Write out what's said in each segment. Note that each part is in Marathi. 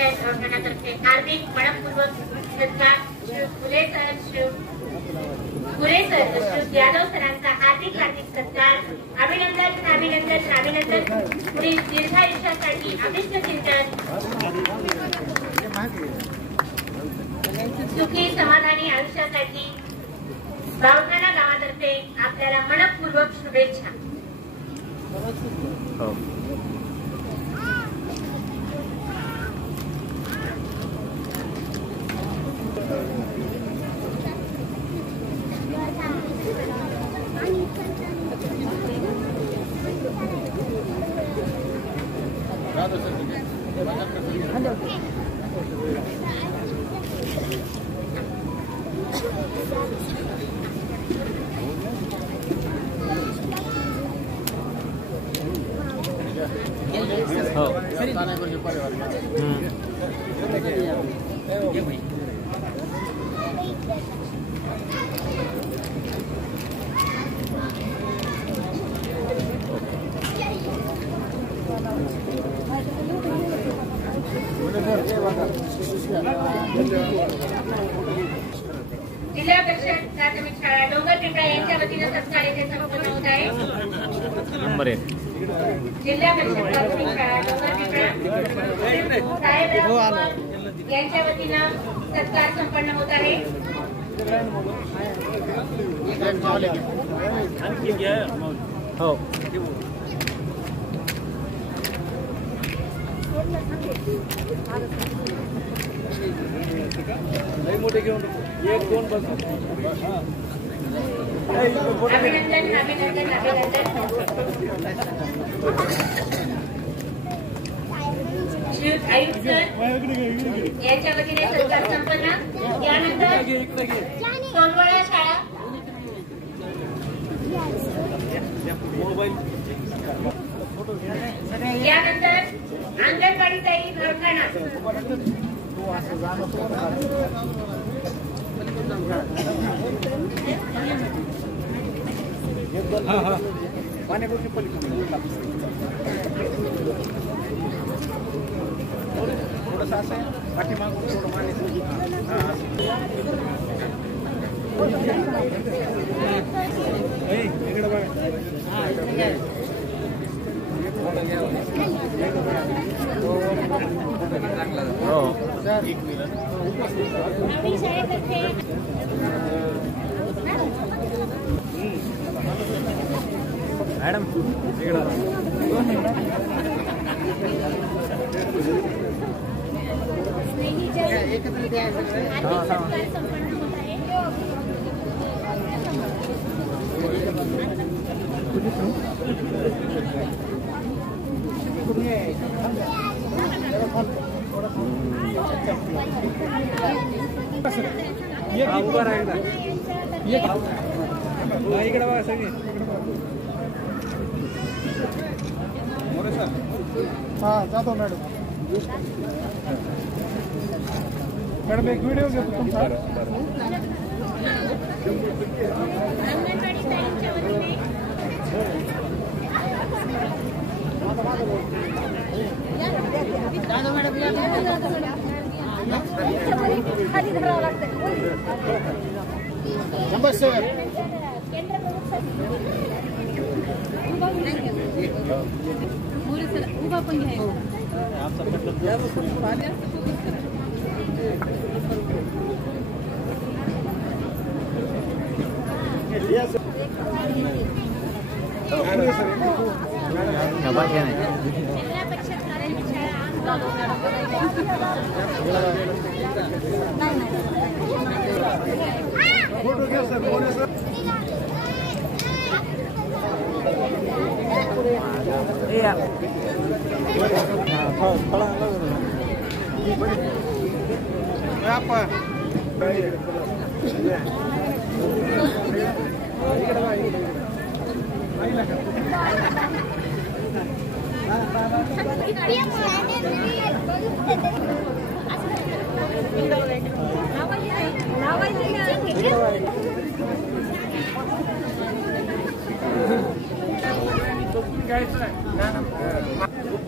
पंचायत दवाखान्यातर्फे हार्दिक मनपूर्वक सत्कार श्री फुले सर श्री यादव सरांचा हार्दिक सत्कार अभिनंदन पुढील दीर्घायुष्यासाठी अभिष्ट चिंतन सुखी समाधानी आयुष्यासाठी गावठाणा गावातर्फे आपल्याला मनपूर्वक शुभेच्छा। जिल्हा परिषद प्राथमिक शाळा डोंगरपिंपळा यांच्या वतीने सत्कार येथे संपन्न होत आहे। नंबर 1 जिल्हा परिषद प्राथमिक शाळा डोंगरपिंपळा यांच्या वतीने सत्कार संपन्न होत आहे। हो मोठे घेऊन एक दोन बस अभिनंदन श्री आयुक्त यांच्या वतीने सत्कार संपन्न। यानंतर सोनवळा शाळा यानंतर अंगणवाडी ताई घरखाना थोडंसं असं आहे पाठीमागून थोडं माने इकडे बघा मॅडम एकत्र उभा राहिला इकडे बघा सगळे हाँ जातो मॅडम मॅडम एक व्हिडिओ घेतो तुमचा नमस्कार उभा पण फोटो घ्या सर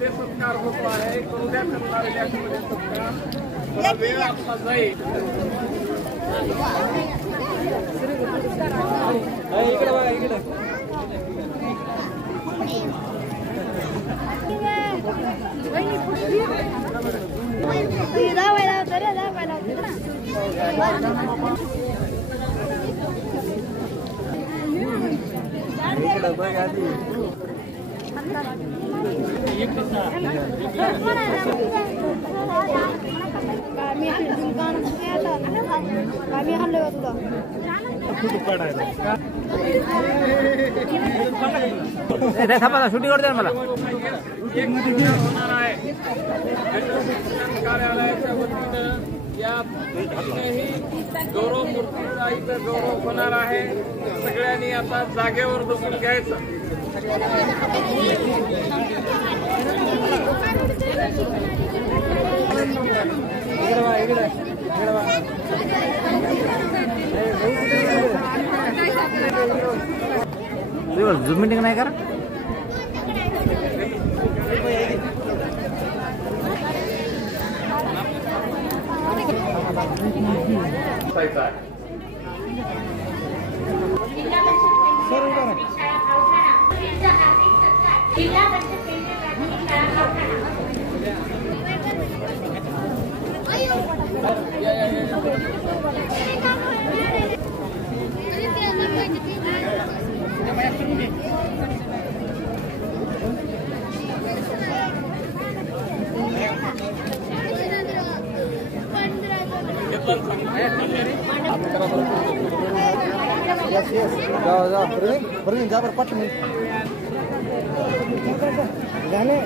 इथे सत्कार होतो आहे. उद्या करणार याच्यामध्ये सत्कार थोडा वेळ आपला जाईल. इकडे बघा इकडे. शूटिंग करते मला होणार आहे. कार्यालयाच्या वतीनं या गौरव मूर्तीचा इथं गौरव होणार आहे. सगळ्यांनी आता जागेवर बसून घ्यायचं. झूम मीटिंग नाही करा. जिल्हा परिषद केंद्रीय प्राथमिक शाळा कारखाना. जाओ बरं जा बरं पट गाणे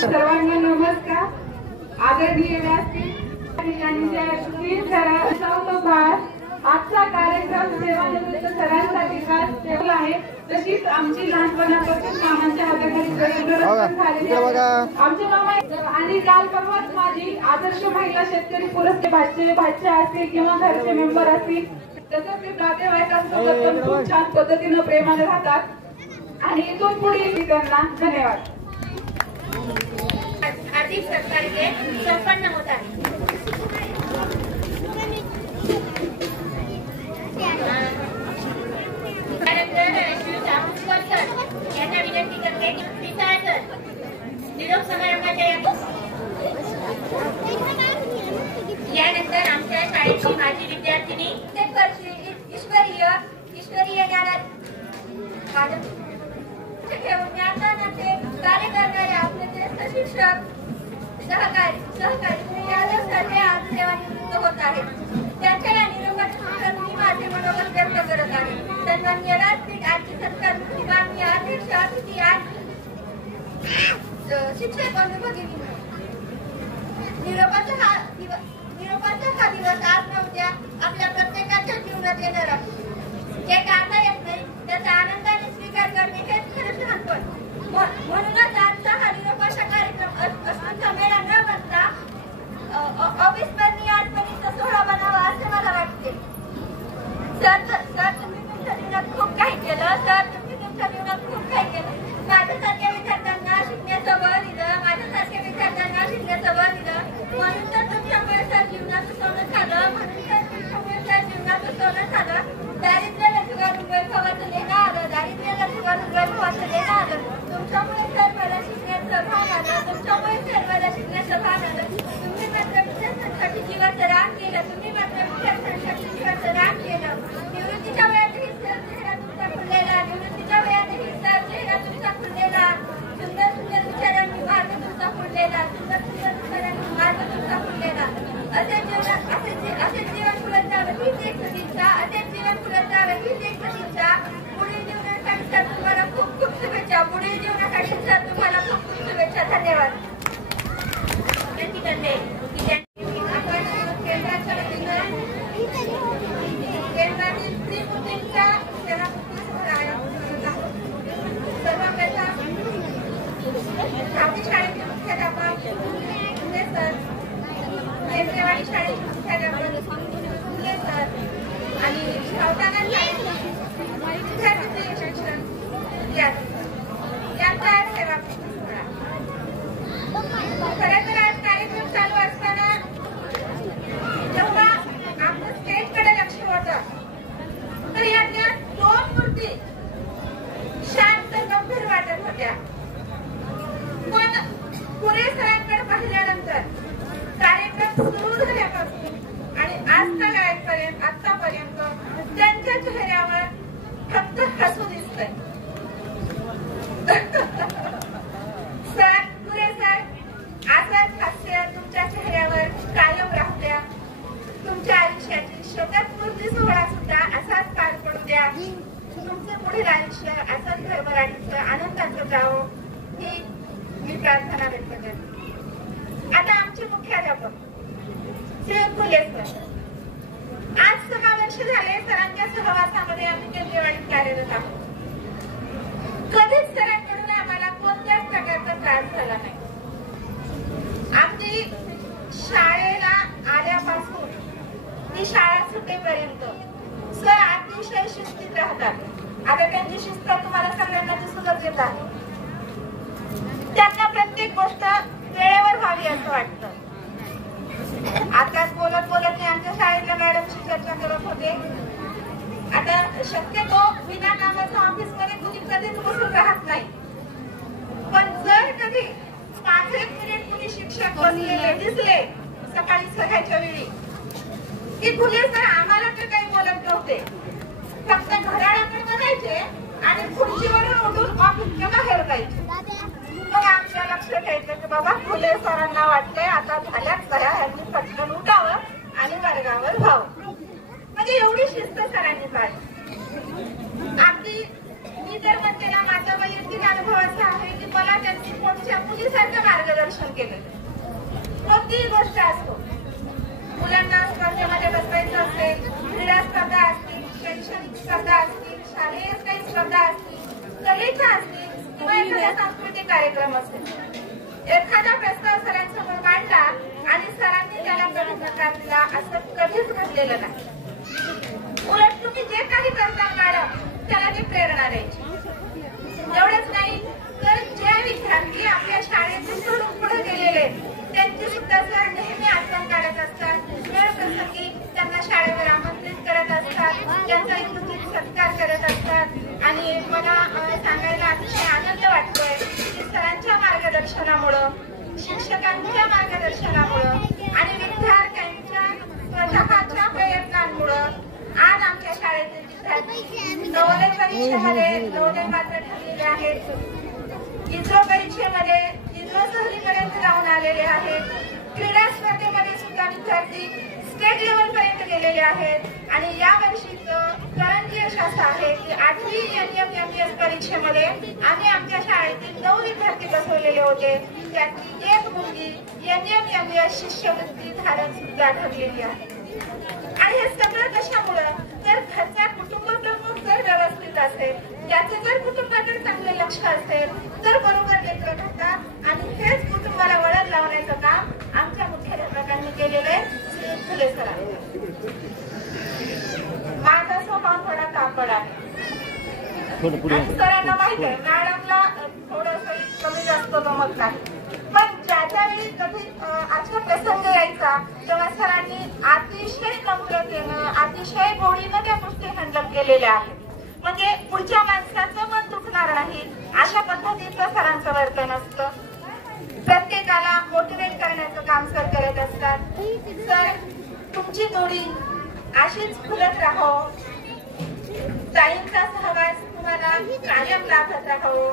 सर्वांना नमस्कार. आदरणीय व्यासपीठ आजचा कार्यक्रम सेवानिवृत्त सरांसाठी खास ठेवला आहे. तशीच आमची लहानपणापासून मामांच्या हाताखाली आमचे मामा आणि काल परवाच माझी आदर्श महिला शेतकरी पुरस्कार भाच्या असतील किंवा घरचे मेंबर असतील तसंच ते नातेवाईकांसोबत पण खूप छान पद्धतीनं प्रेमाने राहतात आणि इथून पुढे त्यांना धन्यवाद. आर्थिक सहकार्य संपन्न होत आहे. यांना विनंती करते निरोप समारंभाच्या यानंतर आमच्या शाळेची माजी विद्यार्थिनी ईश्वरीय ज्ञानात ज्ञानाचे कार्य करणारे आपले ज्येष्ठ शिक्षक सहकारी यादवसारखे आज सेवानिवृत्त होत आहेत. त्यांच्या या निरोपाच्या मी माझे मनोगत व्यक्त करत आहे. सन्माननीय व्यासपीठ आजची सत्कार माननीय अध्यक्ष अतिथी आणि शिक्षक बंधू भगिनी, निरोपाचा हा दिवस आज न उद्या आपल्या प्रत्येकाच्या जीवनात येणार आहे. जे काढता येत नाही त्याचा आनंदाने स्वीकार करणे हेच खरं लहानपण. म्हणूनच आजचा हा निरोपाचा कार्यक्रम अश्रूंचा मेळा न बनता अविस्मरणीय आठवणीचा सोहळा बनावा असे मला वाटते. सर तुम्ही तुमच्या जीवनात खूप काही केलं. माझ्यासारख्या विद्यार्थ्यांना शिकण्याचं बळ दिलं. म्हणून तर तुमच्यामुळे सर जीवनाचं सोनं झालं. दारिद्र्याला जुगारून वैभवाचं लेणं आलं. तुमच्यामुळे सर मला शिकण्याचं भान आलं. तुम्ही मात्र विद्यार्थ्यांसाठी जीवाचं रान केलं. निवृत्तीच्या वेळातही सर चेहरा तुमचा खुललेला. सुंदर विचारांनी मार्ग तुमचा खुललेला. असे जीवन फुलत जावं हीच एक सदिच्छा. पुढील जीवनासाठी सर तुम्हाला खूप खूप शुभेच्छा. धन्यवाद. विनंती करते आपली शाळेचे मुख्याध्यापक फुले सर, केंद्रेवाडी शाळेचे मुख्याध्यापक फुले सर आणि शावताना शाळेचे विद्यार्थी शिक्षण यांचा सेवा खरं तर आज कार्यक्रम चालू असताना जेव्हा आपलं स्टेजकडे लक्ष होतं तर यातल्या 2 मूर्ती शांत गंभीर वाटत होत्या. पण पुरे सरांकडे पाहिल्यानंतर कार्यक्रम सुरू झाल्यापासून आणि आतापर्यंत त्यांच्या चेहऱ्यावर फक्त हसू दिसतंय. सर, पुरे सर, असंच हास्य तुमच्या चेहऱ्यावर कायम राहू द्या. तुमच्या आयुष्याची शतकपूर्ती सोहळा सुद्धा असाच पार पडू द्या. तुमचे पुढील आयुष्य असंच भरभराटीचं आनंदाचं जावं ही मी प्रार्थना व्यक्त करते. आता आमचे मुख्याध्यापक श्री फुले सर, आज 6 वर्ष झाले सरांच्या सहवासामध्ये आम्ही केंद्रेवाडीत कार्यरत आहोत. कधीच सरांकडून आम्हाला कोणत्याच प्रकारचा त्रास झाला नाही. अगदी शाळेला आल्यापासून ती शाळा सुटेपर्यंत सर अतिशय शिस्तीत राहतात. आता त्यांची शिस्त तुम्हाला सगळ्यांना दिसूनच येत आहे. त्यांना प्रत्येक गोष्ट वेळेवर व्हावी असं वाटतं. आताच बोलत मी आमच्या शाळेतल्या मॅडमशी चर्चा करत होते. आता शक्यतो विना कामाच्या ऑफिसमध्ये कुणी कधीच बसून राहत नाही. पण जर कधी 5 मिनिट कुणी शिक्षक बसलेले दिसले सकाळी सकाळच्या वेळी की फुले सर आम्हाला तर काही बोलत नव्हते, फक्त घड्याळाकडे बघायचे आणि खुर्चीवरून उठून ऑफिसच्या बाहेर जायचे. मग आमच्या लक्षात यायचं की बाबा फुले सरांना वाटतंय आता झाल्याच करा, ह्यांनी पटकन उठावं आणि वर्गावर व्हावं. म्हणजे एवढी शिस्त सरांनी पाळली. अगदी मी तर म्हणते ना, माझा वैयक्तिक अनुभव असा आहे की मला त्यांनी मोठ्या मुलीसारखं मार्गदर्शन केलं. कोणतीही गोष्ट असो, मुलांना स्पर्धेमध्ये बसवायचं असेल, क्रीडा स्पर्धा असतील, शैक्षणिक स्पर्धा असतील, शालेय काही स्पर्धा असतील, कलेच्या असतील किंवा एखादा सांस्कृतिक कार्यक्रम असेल, एखादा प्रस्ताव सरांसमोर मांडला आणि सरांनी त्याला प्रतिसाद दिला असं कधीच घडलेलं नाही. उलट तुम्ही जे काही करता मॅडम त्याला ती प्रेरणा द्यायची. एवढंच नाही तर जे विद्यार्थी आपल्या शाळेतून सोडून पुढे गेलेले त्यांची सुद्धा सर नेहमी आठवण काढत असतात. वेळ प्रसंगी त्यांना शाळेवर आमंत्रित करत असतात, त्यांचा यथोचित सत्कार करत असतात. आणि मला सांगायला अतिशय आनंद वाटतोय की सरांच्या मार्गदर्शनामुळं, शिक्षकांच्या मार्गदर्शनामुळं आणि विद्यार्थ्यांच्या स्वतःच्या प्रयत्नांमुळं आज आमच्या शाळेतील विद्यार्थी नवोदय परीक्षेमध्ये नवोदय पात्र ठरलेले आहेत. इस्रो परीक्षेमध्ये इस्रो सहलीपर्यंत जाऊन आलेले आहेत. क्रीडा स्पर्धेमध्ये सुद्धा विद्यार्थी स्टेट लेवल पर्यंत गेलेले आहेत. आणि या वर्षीचं करंजी यश असं आहे की 8वी NMMS परीक्षेमध्ये आम्ही आमच्या शाळेतील 9 विद्यार्थी बसवलेले होते. त्यातली एक मुलगी NMMS शिष्यवृत्ती धारक सुद्धा ठरलेली आहे. आणि हे सगळं कशामुळं तर घरचा कुटुंब प्रमुख जर व्यवस्थित असेल, त्याचं जर कुटुंबाकडे चांगले लक्ष असेल तर बरोबर लेकरं घडतात. आणि हेच कुटुंबाला वळण लावण्याचं काम आमच्या मुख्याध्यापकांनी केलेलं आहे, श्री फुले सरांनी. माझा स्वभाव थोडा तापड आहे आणि सरांना माहित आहे मॅडमला थोडंसं कमी जास्त जमत नाही. पण ज्याच्या वेळी कधी असा प्रसंग यायचा तेव्हा सरांनी अतिशय नम्रतेनं, अतिशय गोडीनं त्या गोष्टी हँडल केलेल्या आहेत. म्हणजे पुढच्या माणसाचं मन दुखणार नाही अशा पद्धतीचं सरांचं वर्तन असतं. प्रत्येकाला मोटिवेट करण्याचं काम सर करत असतात. सर, तुमची जोडी अशीच फुलत राहो, ताईंचा सहवास तुम्हाला कायम लाभत राहो,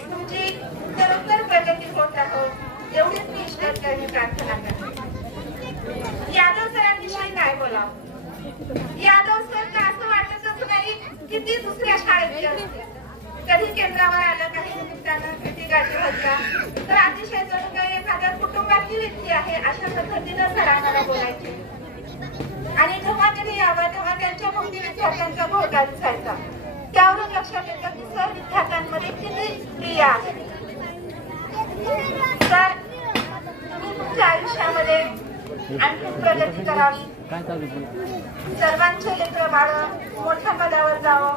तुमची उत्तरोत्तर प्रगती होत राहो एवढीच मी ईश्वरचरणी प्रार्थना करते. यादव सरांविषयी काय बोलावं? यादव सर तर असं वाटतच नाही की ती दुसऱ्या शाळेतली असते. कधी केंद्रावर आलं काही निमित्तानं किती गाठी होत्या तर अतिशय जणू काही एखाद्या कुटुंबातली व्यक्ती आहे अशा पद्धतीनं सरांना बोलायचे. आणि जेव्हा कधी यावं तेव्हा त्यांच्या भोवती विद्यार्थ्यांचा घोळका दिसायचा. त्यावरून लक्षात येतं की सर विद्यार्थ्यांमध्ये किती प्रिय आहे. आणखी प्रगती करावी, सर्वांचे लेकरं बाळ मोठ्या पदावर जावं,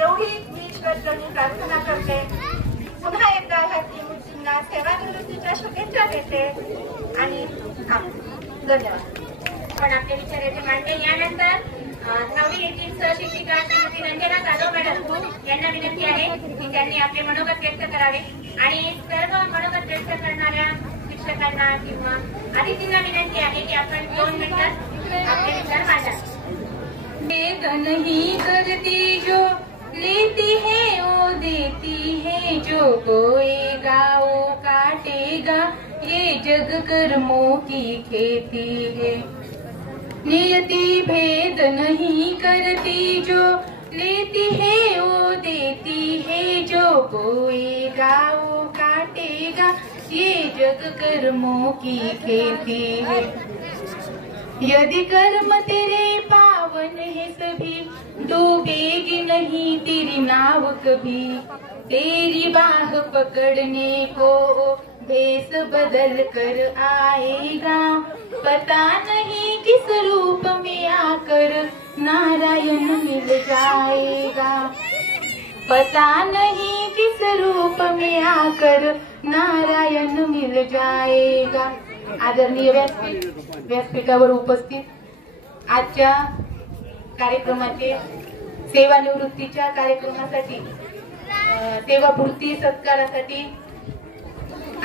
एवढी मी ईश्वरचरणी प्रार्थना करते. पुन्हा एकदा ह्या त्रिमूर्तींना सेवानिवृत्तीच्या शुभेच्छा देते आणि धन्यवाद. पण आपले विचार येथे मांडले. यानंतर 9वी येथील सहशिक्षिका श्रीमती रंजना जाधव मॅडम यांना विनंती आहे की त्यांनी आपले मनोगत व्यक्त करावे आणि सर्व मनोगत व्यक्त करणाऱ्या शिक्षकांना किंवा अतिथींना विनंती आहे की आपण 2 मिनिटात आपले विचार मांडा. भेद नहीं करती जो लेती है वो देती है, जो बोएगा वो काटेगा, ये जग कर्मों की खेती है. नियति भेद नहीं करती जो लेती है वो देती है, जो बोएगा वो काटेगा, ये जग कर्मों की खेती है. यदि कर्म तेरे पावन है सभी, डूबेगी नहीं तेरी नाव कभी. तेरी बाह पकड़ने को भेष बदल कर आएगा, पता नहीं किस रूप में आकर नारायण मिल जाएगा. पता नहीं किस रूप में आकर नारायण मिल जाएगा. आदरणीय व्यासपीठावर उपस्थित आजच्या कार्यक्रमाचे सेवानिवृत्तीच्या कार्यक्रमासाठी सेवापूर्ती सत्कारासाठी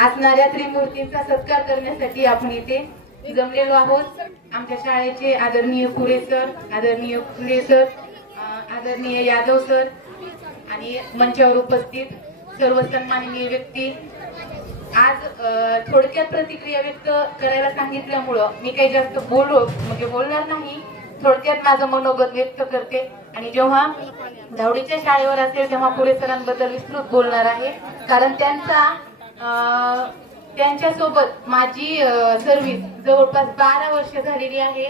असणाऱ्या त्रिमूर्तींचा सत्कार करण्यासाठी आपण इथे जमलेलो आहोत. आमच्या शाळेचे आदरणीय खुरे सर, आदरणीय यादव सर आणि मंचावर उपस्थित सर्व सन्माननीय व्यक्ती. आज थोडक्यात प्रतिक्रिया व्यक्त करायला सांगितल्यामुळं मी काही जास्त बोलणार नाही. थोडक्यात माझं मनोगत व्यक्त करते आणि जेव्हा धावडीच्या शाळेवर असेल तेव्हा पुढे सरांबद्दल विस्तृत बोलणार आहे. कारण त्यांच्यासोबत माझी सर्व्हिस जवळपास 12 वर्ष झालेली आहे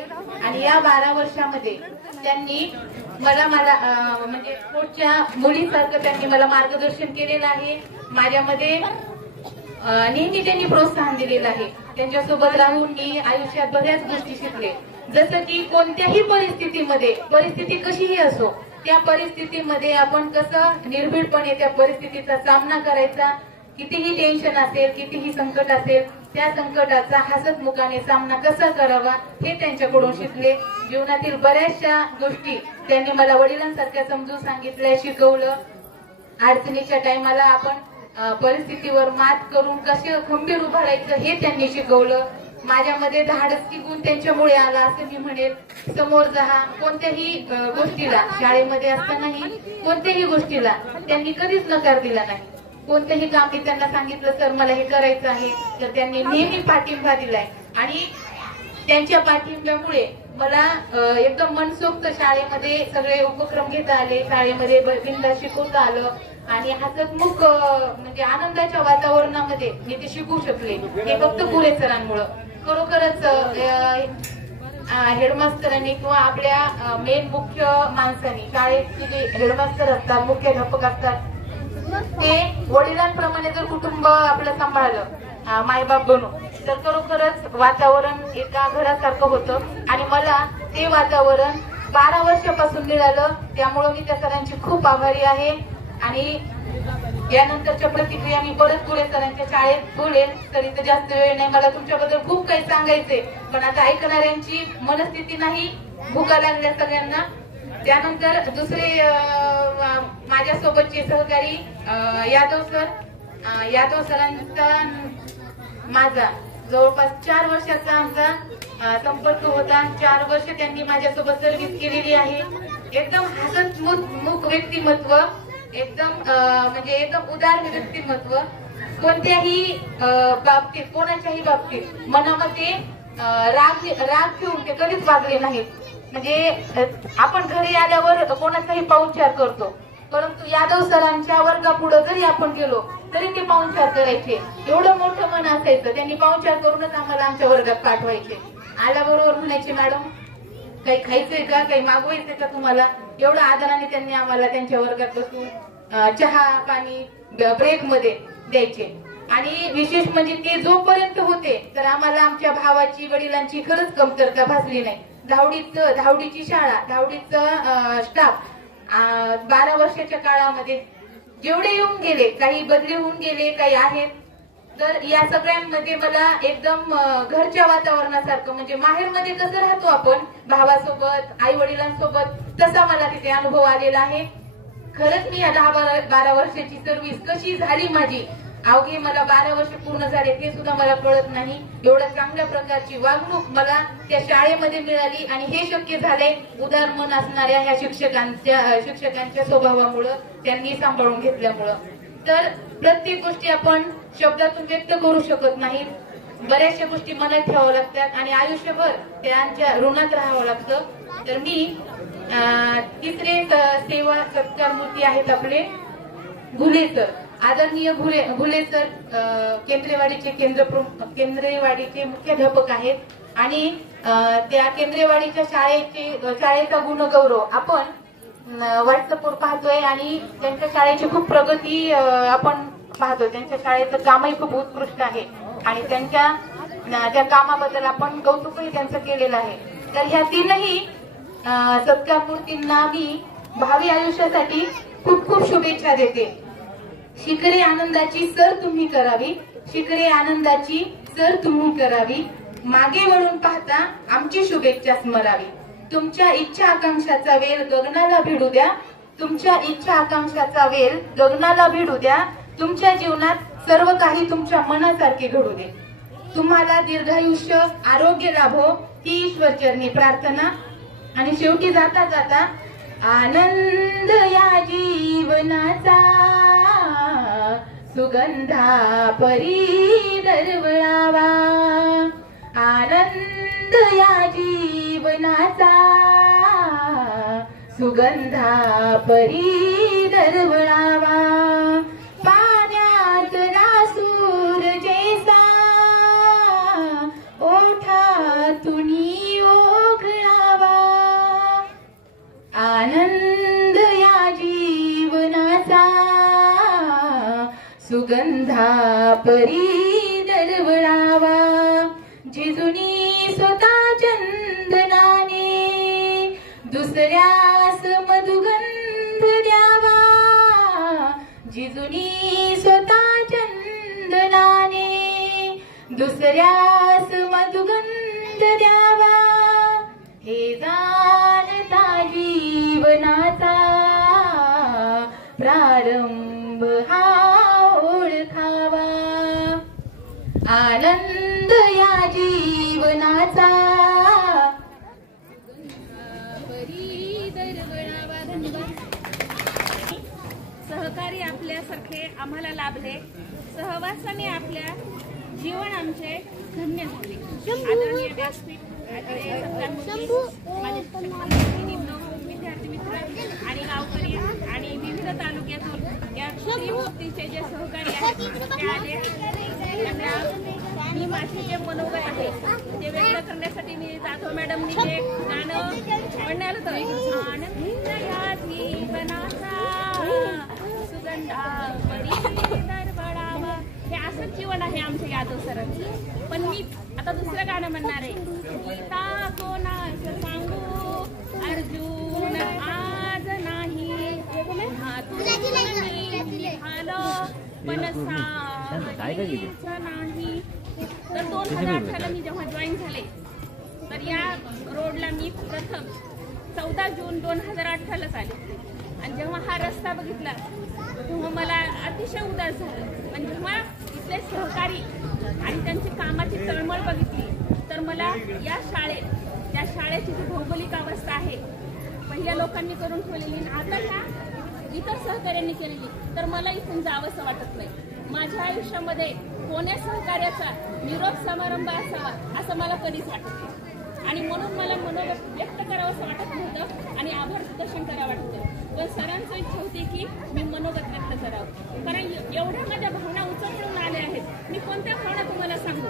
आणि या 12 वर्षामध्ये त्यांनी मला म्हणजे पुढच्या मुलीसारखं त्यांनी मला मार्गदर्शन केलेलं आहे. माझ्यामध्ये नेहमी त्यांनी प्रोत्साहन दिलेलं आहे. त्यांच्यासोबत राहून मी आयुष्यात बऱ्याच गोष्टी शिकले. जसं की कोणत्याही परिस्थितीमध्ये, परिस्थिती कशीही असो, त्या परिस्थितीमध्ये आपण कसं निर्भीडपणे त्या परिस्थितीचा सामना करायचा. कितीही टेन्शन असेल, कितीही संकट असेल, त्या संकटाचा हसतमुखाने सामना कसा करावा हे त्यांच्याकडून शिकले. जीवनातील बऱ्याचशा गोष्टी त्यांनी मला वडिलांसारख्या समजून सांगितल्या, शिकवलं. अडचणीच्या टायमाला आपण परिस्थितीवर मात करून कसे खंबीर उभं राहायचं हे त्यांनी शिकवलं. माझ्यामध्ये धाडसी गुण त्यांच्यामुळे आला असं मी म्हणेल. समोर जा, कोणत्याही गोष्टीला, शाळेमध्ये असतानाही कोणत्याही गोष्टीला त्यांनी कधीच नकार दिला नाही. कोणतेही काम मी त्यांना सांगितलं सर मला हे करायचं आहे तर त्यांनी नेहमी पाठिंबा दिलाय आणि त्यांच्या पाठिंब्यामुळे मला एकदम मनसोक्त शाळेमध्ये सगळे उपक्रम घेता आले. शाळेमध्ये बिनधास्त शिकवता आलं आणि हसतमुख म्हणजे आनंदाच्या वातावरणामध्ये मी ते शिकू शकले. हे फक्त पुरे सरांमुळं. खरोखरच हेडमास्टरांनी किंवा आपल्या मेन मुख्य माणसांनी, शाळेचे जे हेडमास्टर असतात, मुख्याध्यापक असतात, ते वडिलांप्रमाणे जर कुटुंब आपलं सांभाळलं मायबाप बनून तर खरोखरच वातावरण एका घरासारखं होतं आणि मला ते वातावरण 12 वर्षापासून मिळालं. त्यामुळे मी त्या सरांची खूप आभारी आहे. आणि यानंतरच्या प्रतिक्रिया मी परत पुढे सरांच्या शाळेत बोलेल. तरी तर जास्त वेळ नाही, मला तुमच्याबद्दल खूप काही सांगायचंय पण आता ऐकणाऱ्यांची मनस्थिती नाही, भुका लागल्या सगळ्यांना. त्यानंतर दुसरे माझ्यासोबतचे सहकारी यादव सरांचा माझा जवळपास 4 वर्षाचा आमचा संपर्क होता. 4 वर्ष त्यांनी माझ्यासोबत सर्व्हिस केलेली आहे. एकदम हसतमुख व्यक्तिमत्व, एकदम म्हणजे एकदम उदार व्यक्तिमत्व. कोणत्याही बाबतीत, कोणाच्याही बाबतीत मनामध्ये राग ठेवून ते कधीच वागले नाहीत. म्हणजे आपण घरी आल्यावर कोणाचाही पाहुणचार करतो, परंतु यादव सरांच्या वर्गापुढे जरी आपण गेलो तरी ते पाहुणचार करायचे. एवढं मोठं मन असायचं. त्यांनी पाहुणचार करूनच आम्हाला आमच्या वर्गात पाठवायचे. आल्याबरोबर म्हणायचे मॅडम काही खायचंय का, काही मागवायचंय का तुम्हाला. एवढं आदराने त्यांनी आम्हाला त्यांच्या वर्गात बसून चहा पाणी ब्रेक मध्ये द्यायचे. आणि विशेष म्हणजे ते जोपर्यंत होते तर आम्हाला आमच्या भावाची वडिलांची खरंच कमतरता भासली नाही. धावडीची शाळा, धावडीचं स्टाफ 12 वर्षाच्या काळामध्ये जेवढे येऊन गेले, काही बदली होऊन गेले, काही आहेत, तर या सगळ्यांमध्ये मला एकदम घरच्या वातावरणासारखं म्हणजे माहेरमध्ये कसं राहतो आपण भावासोबत, आई वडिलांसोबत, तसा मला तिथे अनुभव आलेला आहे. खरंच मी या 10-12 वर्षाची सर्व्हिस कशी झाली माझी, अवघे मला 12 वर्ष पूर्ण झाले ते सुद्धा मला कळत नाही. एवढ्या चांगल्या प्रकारची वागणूक मला त्या शाळेमध्ये मिळाली आणि हे शक्य झाले उदार मन असणाऱ्या ह्या शिक्षकांच्या स्वभावामुळं, त्यांनी सांभाळून घेतल्यामुळं. तर प्रत्येक गोष्टी आपण शब्दातून व्यक्त करू शकत नाही, बऱ्याचशा गोष्टी मनात ठेवाव्या लागतात आणि आयुष्यभर त्यांच्या ऋणात राहावं लागतं. तर मी तिसरे सेवा सत्कार मूर्ती आहेत आपले घुले सर, आदरणीय घुले सर केंद्रेवाडीचे मुख्याध्यापक आहेत आणि त्या केंद्रेवाडीच्या शाळेचा गुणगौरव आपण व्हॉट्सअपवर पाहतोय आणि त्यांच्या शाळेची खूप प्रगती आपण पाहतोय. त्यांच्या शाळेचं कामही खूप उत्कृष्ट आहे आणि त्या कामाबद्दल आपण कौतुकही त्यांचं केलेलं आहे. तर ह्या तीनही सत्कार मूर्तींना मी भावी आयुष्यासाठी खूप खूप शुभेच्छा देते. शिखरे आनंदाची सर तुम्ही करावी, शिखरे आनंदाची सर तुम्ही करावी, मागे वळून पाहता आमची शुभेच्छा स्मरावी. तुमच्या इच्छा आकांक्षाचा वेल गगनाला भिडू द्या, तुमच्या इच्छा आकांक्षाचा वेल गगनाला भिडू द्या, तुमच्या जीवनात सर्व काही तुमच्या मनासारखे घडू दे. तुम्हाला दीर्घायुष्य आरोग्य लाभो ही ईश्वर चरणी प्रार्थना. आणि शेवटी जाता जाता आनंद या जीवनाचा सुगंधा परी दरवळावा, आनंद या जीवनाचा सुगंधा परी दरवळावा. पाण्यात नासूर जैसा ओठातून ओघळावा, आनंद या जीवनाचा सुगंधा परी दरवळावा. जिजुनी स्वतः चंदनाने दुसऱ्यास मधुगंध द्यावा, जिजुनी स्वतः चंदनाने दुसऱ्यास मधुगंध द्यावा. हे जाणता जीवनाचा प्रारंभ हा ओळखावा, आनंद या जीवनाचा सहकारी आपल्यासारखे आम्हाला लाभले, सहवासाने आपल्या जीवन आमचे धन्य झाले. आदरणीय व्यासपीठ, विद्यार्थी मित्र आणि गावकरी आणि विविध तालुक्यातून या श्रीमूर्तीचे जे सहकारी आहेत ते आले. त्यांना मी माझे जे मनोगत आहे ते व्यक्त करण्यासाठी मी जाधव मॅडमनी जे गाणं म्हणण्याला होतं, आनंद या जीवनाचा सुगंधा परी दरवळावा, हे असंच जीवन आहे आमच्या यादव सरांचं. पण मी आता दुसरं गाणं म्हणणार आहे. गीता कोणाचं सांगू अर्जुन आज नाही, पण नाही. तर 2018ला मी जेव्हा जॉईन झाले तर या रोडला मी प्रथम 14 जून 2018लाच आले आणि जेव्हा हा रस्ता बघितला तेव्हा मला अतिशय उदास झालं. पण जेव्हा इथले सहकारी आणि त्यांची कामाची तळमळ बघितली तर मला या शाळेत, त्या शाळेची जी भौगोलिक अवस्था आहे पहिल्या लोकांनी करून ठेवलेली आता ह्या इतर सहकार्यांनी केलेली, तर मला इथून जावंसं वाटत नाही. माझ्या आयुष्यामध्ये कोण्या सहकार्याचा निरोप समारंभ असावा असं मला कधीच वाटत नाही आणि म्हणून मला मनोगत व्यक्त करावंसं वाटत नव्हतं आणि आभार प्रदर्शन करावं वाटतं. पण सरांचं इच्छा होती की मी मनोगत व्यक्त करावं, कारण एवढ्या माझ्या भावना उचलून आल्या आहेत. मी कोणत्या भावना तुम्हाला सांगू,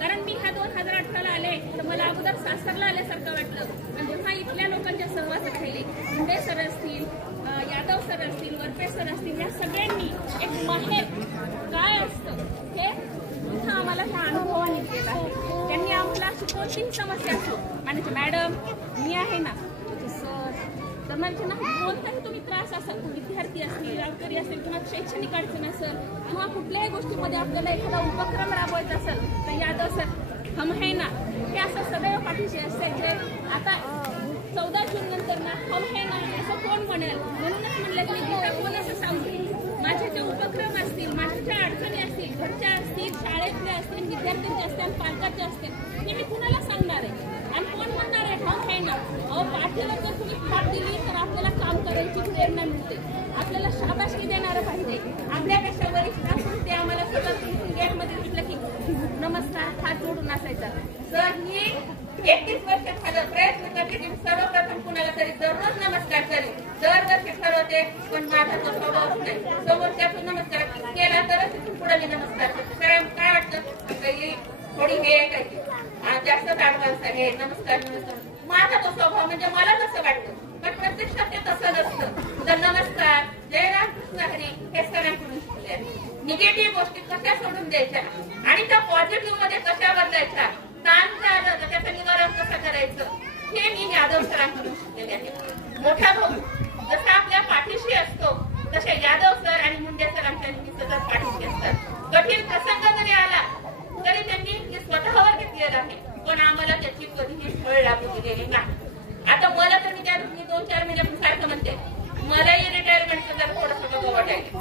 कारण मी ह्या 2018ला आले तर मला अगोदर सासरला आल्यासारखं वाटलं. पण जेव्हा इथल्या लोकांच्या सहवासात राहिले, मुंडे सर असतील, यादव सर असतील, वरपे सर असतील, या सगळ्यांनी एक माहेर काय असतं हे कोणतीही समस्या असो म्हणायचे मॅडम मी आहे ना सर, तर म्हणजे ना कोणताही तुम्ही त्रास असाल, विद्यार्थी असतील, गावकरी असतील किंवा शैक्षणिक अडचण असेल किंवा कुठल्याही गोष्टीमध्ये आपल्याला एखादा उपक्रम राबवायचा असेल तर यादव सर हम है ना हे असं सदैव पाठीशी असायचे. आता 14 जून नंतर ना हम है ना असं कोण म्हणेल, म्हणूनच म्हणलं की मी कोण असं सांगते. माझे जे उपक्रम असतील, माझ्या ज्या अडचणी असतील, घरच्या असतील, शाळेतल्या असतील, विद्यार्थ्यांचे असतील, पालकाचे असतील, ते मी कुणाला सांगणार आहे आणि कोण म्हणणार आहे हम है ना. अहो पाठीला जर तुम्ही थाप दिली तर आपल्याला काम करायची प्रेरणा मिळते, आपल्याला शाबासकी देणारं पाहिजे. आपल्यापेक्षा वरिष्ठ असून ते आम्हाला सगळं गेटमध्ये म्हटलं की नमस्कार हात जोडून असायचा. सर मी 31 वर्ष झालं प्रयत्न करते की सर्वप्रथम कुणाला तरी दररोज नमस्कार करेन, दरवर्षी ठरवते, पण माझा तो स्वभाव नाही. समोरच्यातून नमस्कार केला तरच तिथून पुढे मी नमस्कार करते. कारण काय वाटतं थोडी हे काय जास्त ऍडव्हान्स आहे नमस्कार नमस्कार, माझा तो स्वभाव म्हणजे मला तसं वाटतं, पण प्रत्यक्षात ते तसं नसतं. तर नमस्कार जय राम कृष्ण हरी हे सगळ्यांकडून शिकले. निगेटिव्ह गोष्टी कशा सोडून द्यायच्या आणि त्या पॉझिटिव्ह मध्ये कशा बदलायच्या, ताण आलं तर त्याचं निवारण कसं करायचं हे मी यादव सरांकडून शिकलेले आहे. मोठा भाऊ जसा आपल्या पाठीशी असतो तसे यादव सर आणि मुंडे सर आमच्या सतत पाठीशी असतात. कठीण प्रसंग जरी आला तरी त्यांनी स्वतःवर घेतलेला आहे, पण आम्हाला त्याची कधीही फळ लागू दिलेली नाही. आता मला तर मी 2-4 महिन्यापासून सारखं म्हणते मलाही रिटायरमेंटचं जर थोडंसं बघू वाटायचं,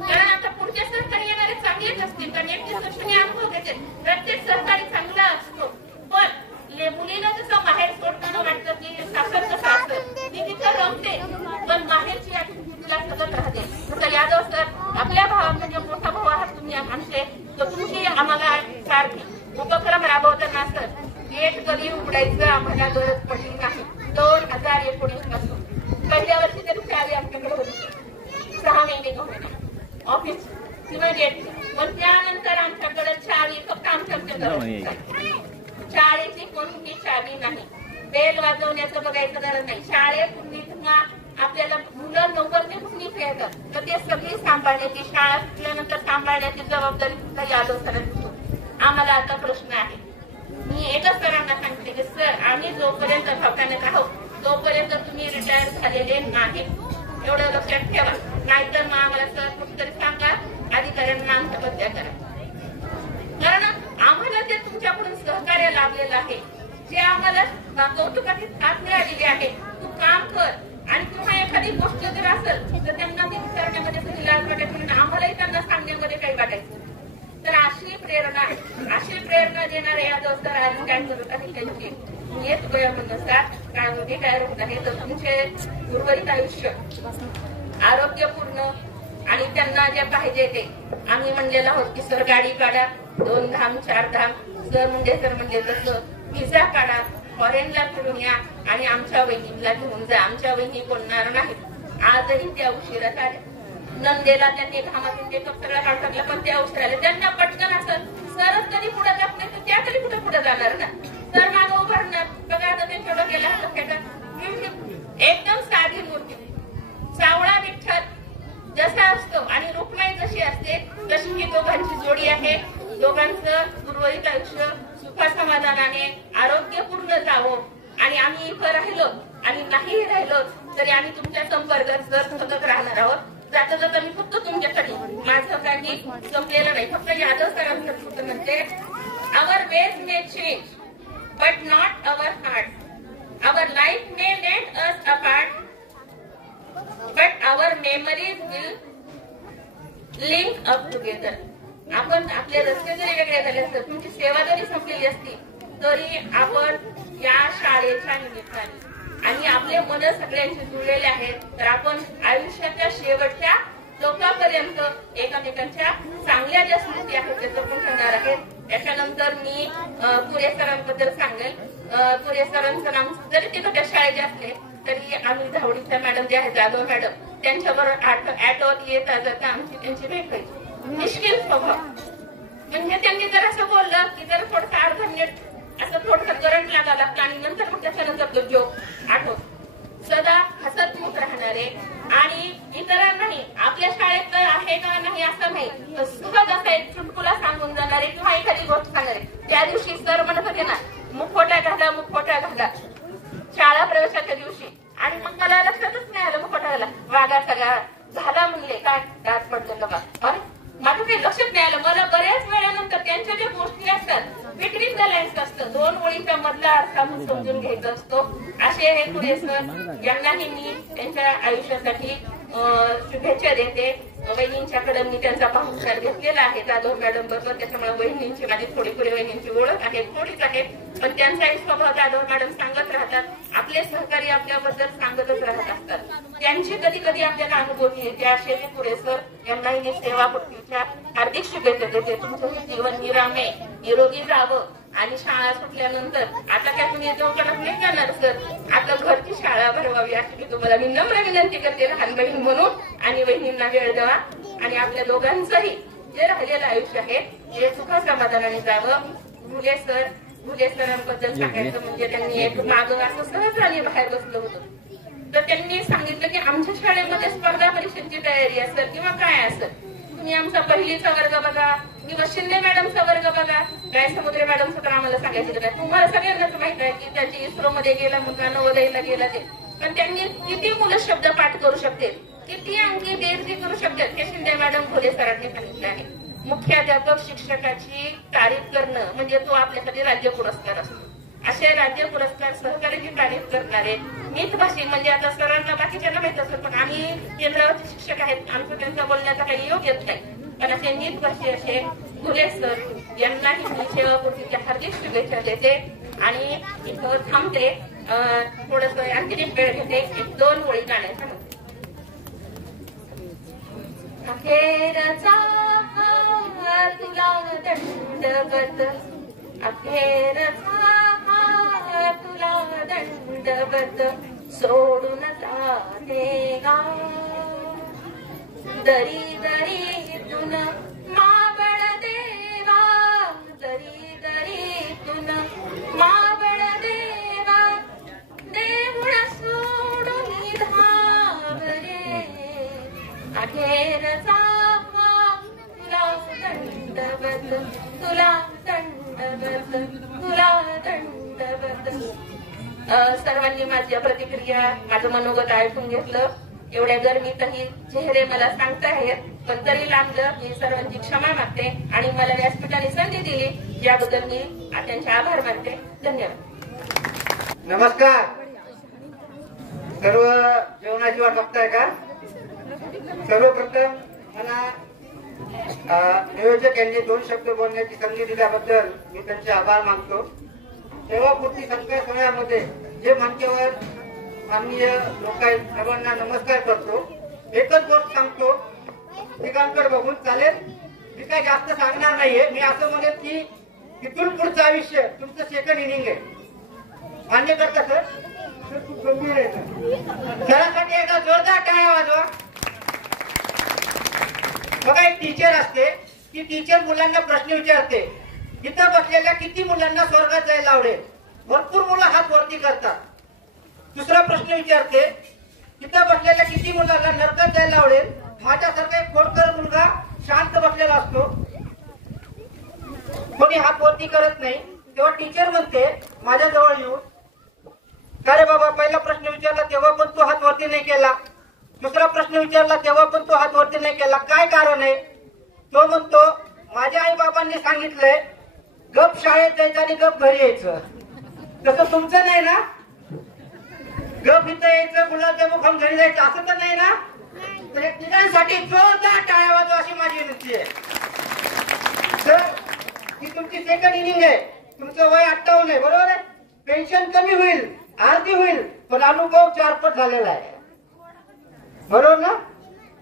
कारण आता पुढचे सहकारी येणारे चांगलेच असतील, कारण 31 वर्ष मी अनुभव घेते. प्रत्येक सहकारी चांगला असतो, पण मुलीला जसं माहेर सोडताना वाटतं की सासर कसं असतं ती तिथं रमते, पण माहेरची आठवण तिला सतत राहते. तसं यादव सर आपल्या भावा म्हणजे मोठा भाऊ आहात तुम्ही आमचे, तर तुमची आम्हाला सारखी उपक्रम राबवताना सर गेट कधी उघडायचं आम्हाला गरज पडली नाही. 2019 पासून पहिल्या वर्षी तरी चावी आमच्याकडे होती, 6 महिने घेऊन ऑफिस किंवा गेट, पण त्यानंतर आमच्याकडे चावी फक्त आमच्याकडे शाळेची कोणती चावी नाही. बेल वाजवण्याचं बघायचं गरज नाही. शाळेपूर्वी किंवा आपल्याला मुलं नोकरीपूर्वी खेळतात, तर ते सगळी सांभाळण्याची, शाळा सुटल्यानंतर सांभाळण्याची जबाबदारी सुद्धा यादव सरांची. आम्हाला आता प्रश्न आहे, मी एकच सरांना सांगते की सर आम्ही जोपर्यंत भावकाने आहोत तोपर्यंत तुम्ही रिटायर झालेले नाही, एवढं लक्षात ठेवा. नाहीतर मग आम्हाला सर कुठेतरी सांगा, अधिकाऱ्यांना आमच्या बदल्या करा. कारण आम्हाला ते तुमच्याकडून सहकार्य लाभलेलं आहे, जे आम्हाला कौतुकाची साथ मिळालेली आहे. तू काम कर आणि तुम्हाला एखादी गोष्ट जर असेल तर त्यांना ती विचारण्यामध्ये कधी लाज वाटायची, आम्हालाही त्यांना सांगण्यामध्ये काही वाटायचं. तर अशी प्रेरणा देणारे यादव सर आज काय करत आहे त्यांची येत वयानुसार काय काय होत आहे, तर तुमचे उर्वरित आयुष्य आरोग्यपूर्ण आणि त्यांना जे पाहिजे ते आम्ही म्हणलेलं आहोत की सर गाडी काढा, 2 धाम 4 धाम, सर म्हणजे सर म्हणजे तसं व्हिसा काढा, फॉरेनला फिरून या आणि आमच्या वहिनीला घेऊन जा. आमच्या वहिनी बोलणार नाहीत, आजही त्या उशिरात आल्या. नंदेला त्यांनी घामातून ते सगळं काढ टाकलं, पण त्या उशिराला त्यांना पटकन असं सरच कधी पुढे जात नाही तर त्या कधी कुठे पुढे जाणार ना. सर मागं उभारणार बघा, आता ते थोडं गेलं एकदम साधी मूर्ती, सावळा विठ्ठल जसा असतो आणि रुक्माई जशी असते तशी ही दोघांची जोडी आहे. दोघांचं उर्वरित आयुष्य सुखा समाधानाने आरोग्यपूर्ण जावं आणि आम्ही इथं राहिलो आणि नाही राहिलो तरी आम्ही तुमच्या संपर्कात जर सतत राहणार आहोत. जाता जाता मी फक्त तुमच्यासाठी माझं काही संपलेलं नाही, फक्त यादव सरांसाठी म्हणते our ways may change but not our heart, our life may let us apart but our memories will link up together. आपण आपले रस्ते जरी वेगळे झाले असते, तुमची सेवा जरी संपलेली असती तरी आपण या शाळेच्या निमित्ताने आणि आपले मन सगळ्यांशी जुळलेले आहेत, तर आपण आयुष्याच्या शेवटच्या लोकांपर्यंत एकमेकांच्या चांगल्या ज्या स्मृती आहेत त्या जपून ठेवणार आहेत. त्याच्यानंतर मी पुरे सरांबद्दल सांगेल. पुरे सरांचं नाव जरी ते छोट्या शाळेचे असले तरी आम्ही धावडीच्या मॅडम जे आहेत जाधव मॅडम त्यांच्याबरोबर ऍटोत येता जाता आमची त्यांची भेट व्हायची. निष्किल स्वभाव म्हणजे त्यांनी जर असं बोललं की जर थोडंसं अर्धा मिनिट असं थोडंसं करंट लागावं लागतं आणि नंतर मग त्याच्यानंतर तो जोक आठवत. सदा हसतमुख राहणारे आणि इतरांनाही आपल्या शाळेत आहे का नाही असं नाही सहज असं एक चुटकुला सांगून जाणारे किंवा एखादी गोष्ट सांगणारे. त्या दिवशी सर म्हणत होते ना मुखवटा घाला शाळा प्रवेशाच्या दिवशी. आणि मग मला लक्षातच नाही आलं मुखवटा घाला. वागा सगळा झाला म्हणले काय दात पडलं का. अरे माझं काही लक्षात नाही आलं. मला बऱ्याच वेळानंतर त्यांच्या ज्या गोष्टी असतात बिटवीन द लाईन्स असतं, 2 ओळीच्या मधला अर्थ आपण समजून घ्यायचा असतो. असे हे पुढे सर यांनाही मी त्यांच्या आयुष्यासाठी शुभेच्छा देते. वहिनींच्याकडे मी त्यांचा पाहुणचार घेतलेला आहे जाधव मॅडम बरोबर, त्याच्यामुळे वहिनींची माझी थोडी वहिनींची ओळख आहे, थोडीच आहे. पण त्यांचाही स्वभाव जाधव मॅडम सांगत राहतात, आपले सहकारी आपल्याबद्दल सांगतच राहत असतात. त्यांची कधी कधी आपल्याला अनुभूती येते. असे मी पुढे सर यांनाही मी सेवापूर्तीच्या हार्दिक शुभेच्छा देते. तुमचं जीवन निरामे निरोगी जावं. आणि शाळा सुटल्यानंतर आता काय तुम्ही देवकडे नाही जाणार सर, आता घरची शाळा भरवावी अशी तुम्हाला मी नम्र विनंती करते लहान बहीण म्हणून. आणि वहिनींना वेळ द्यावा आणि आपल्या दोघांचंही जे राहिलेलं आयुष्य आहे ते सुख समाधानाने जावं. भुले सरांबद्दल सांगायचं म्हणजे त्यांनी एक मागं असं सहज बाहेर बसलं होतं, तर त्यांनी सांगितलं की आमच्या शाळेमध्ये स्पर्धा परीक्षेची तयारी असेल किंवा काय असेल, तुम्ही आमचा पहिलीचा वर्ग बघा किंवा शिंदे मॅडमचा वर्ग बघा. गाय समुद्रे मॅडमचं तर आम्हाला सांगायचं नाही, तुम्हाला सगळ्यांनाच माहित आहे की त्यांची इस्रो मध्ये गेला मुलगा, नवोदयला गेला ते. पण त्यांनी किती मुलं शब्द पाठ करू शकते, किती अंकी बेरजी करू शकतात हे शिंदे मॅडम भोले सरांनी सांगितलं आहे. मुख्याध्यापक शिक्षकाची तारीफ करणं म्हणजे तो आपल्यासाठी राज्य पुरस्कार असतो. असे राज्य पुरस्कार सहकार्याची तारीफ करणारे मित भाषिक म्हणजे आता सरांना बाकीच्यांना माहित असेल पण आम्ही केंद्रावरचे शिक्षक आहेत, आमचं त्यांचा बोलण्याचा काही योग येत नाही. पण असे मित भाषी असे भुले सर यांनाही मी सेवापूर्तीच्या हार्दिक शुभेच्छा देते. आणि इथं थांबते, थोडस आणखी वेळ घेते. 1-2 ओळी गाण्याचा अखेरचा तुला दंडवत, अखेरचा तुला दंडवत, सोडून जाते गाव दरी दरीतून मावळ देवा, दरी दरीतून मावळ देवा, देऊळ सोडून धावरे, अखेरचा तुला दंडवत, तुला दंडवत, तुला दंडवत. सर्वांनी माझ्या प्रतिक्रिया माझं मनोगत ऐकून घेतलं. एवढ्या गरमीतही चेहरे मला सांगताहेत, पण तरी लांबलं मी सर्वांची क्षमा मागते आणि मला व्यासपीठाने संधी दिली याबद्दल मी त्यांचे आभार मानते. धन्यवाद. नमस्कार. सर्व जेवणाची वाट बघताय का? सर्वप्रथम मला नियोजक यांनी 2 शब्द बोलण्याची संधी दिल्याबद्दल मी त्यांचे आभार मानतो. सेवापूर्ती सत्कार सोहळ्यामध्ये जे मान्यवर माननीय लोक आहेत सर्वांना नमस्कार करतो. एकच गोष्ट सांगतो, ठिकाणकडे बघून चालेल, मी काय जास्त सांगणार नाहीये. मी असं म्हणेन की इथून पुढचं आयुष्य तुमचं सेकंड इनिंग आहे. मान्य करता सर? खूप गंभीर आहे. सरांसाठी एका जोरदार टाळ्या वाजवा. बघा, एक टीचर असते, ती टीचर मुलांना प्रश्न विचारते, इथं बसलेल्या किती मुलांना स्वर्गात जायला आवडेल? भरपूर मुलं हात वरती करतात. दुसरा प्रश्न विचारते, इथं बसलेल्या किती मुलांना नरकात जायला आवडेल? माझ्यासारखा एक खोडकर मुलगा शांत बसलेला असतो, कोणी हात वरती करत नाही. तेव्हा टीचर म्हणते माझ्याजवळ येऊन, का रे बाबा, पहिला प्रश्न विचारला तेव्हा पण तू हात वरती नाही केला, दुसरा प्रश्न विचारला तेव्हा पण तू हात वरती नाही केला, काय कारण आहे? तो म्हणतो माझ्या आई बाबांनी सांगितलंय गप शाळेत जायचं आणि गप घरी यायचं. तसं तुमचं नाही ना? गप इथं यायचं, गुलाबजामुन खाऊन घरी जायचं असं तर नाही ना? तर तिघांसाठी जोरदार टाळ्या वाजवा अशी माझी विनंती आहे. तर ही तुमची सेकंड इनिंग आहे. तुमचं वय 58 आहे, बरोबर आहे? पेन्शन कमी होईल, अर्धी होईल, पण अनुभव 4 पट झालेला आहे, बरोबर ना?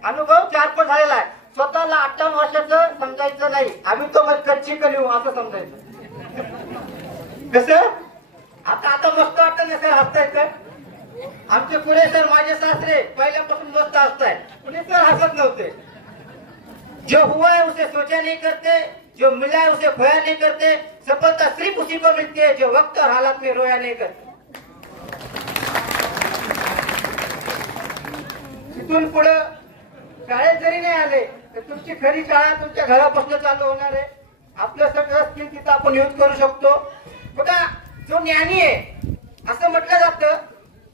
अनुभव 4 पट झालेला आहे. स्वतःला 58 वर्षाचं समजायचं नाही, आम्ही तो मग कच्ची कलिऊ असं समजायचं. कसं आता मस्त वाटतं ना सर, हसतायत तर. आमचे पुढे सर, माझे सासरे पहिल्यापासून मस्त हसताय, पुढे सर हसत नव्हते. जो हुआ है उसे सोचा नहीं करते, जो मिला है उसे खोया नहीं करते, सफलता सिर्फ उसी को मिलती है जो वक्त और हालात में रोया नहीं करते. इथून पुढे शाळेत जरी नाही आले तर तुमची खरी शाळा तुमच्या घरापासून चालू होणार आहे. आपलं सगळं स्किल तिथं आपण यूज करू शकतो. बघा, जो ज्ञानी आहे असं म्हटलं जातं,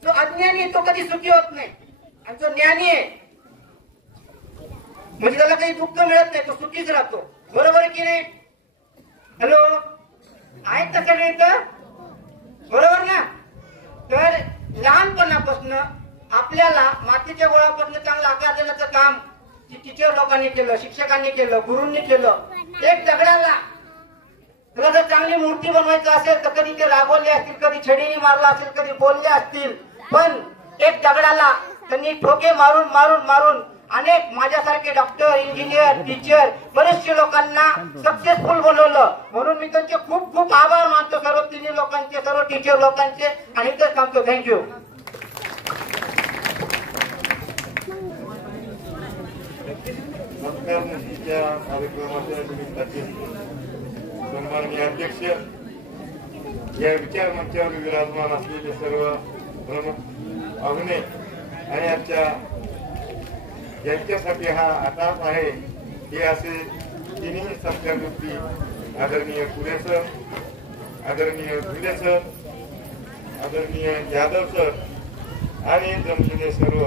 जो अज्ञानी आहे तो कधी सुखी होत नाही, आणि जो ज्ञानी आहे म्हणजे त्याला काही दुःख मिळत नाही, तो सुखीच राहतो. बरोबर आहे की नाही? हॅलो, आहेत का सगळे इथं? बरोबर ना? तर लहानपणापासून आपल्याला मातीच्या गोळापासून चांगला आकार देण्याचं काम टीचर लोकांनी केलं, शिक्षकांनी केलं, गुरूंनी केलं. एक दगडाला तुला जर चांगली मूर्ती बनवायचं असेल तर कधी ते रागवले असतील, कधी छडीने मारला असेल, कधी बोलले असतील, पण एक दगडाला त्यांनी ठोके मारून मारून मारून अनेक माझ्यासारखे डॉक्टर, इंजिनियर, टीचर बरेचशे लोकांना सक्सेसफुल बनवलं. म्हणून मी त्यांचे खूप खूप आभार मानतो, सर्व तिन्ही लोकांचे, सर्व टीचर लोकांचे. आणि इथेच थांबतो. थँक्यू. नमस्कार. कार्यक्रमाच्या निमित्ताचे सन्माननीय अध्यक्ष, या विचार मंचावर विराजमान असलेले सर्व प्रमुख पाहुणे आणि आमच्या ज्यांच्यासाठी हा आटाप आहे हे असे तिन्ही संस्कारमूर्ती आदरणीय पुरे सर, आदरणीय भिले सर, आदरणीय यादव सर आणि जमलेले सर्व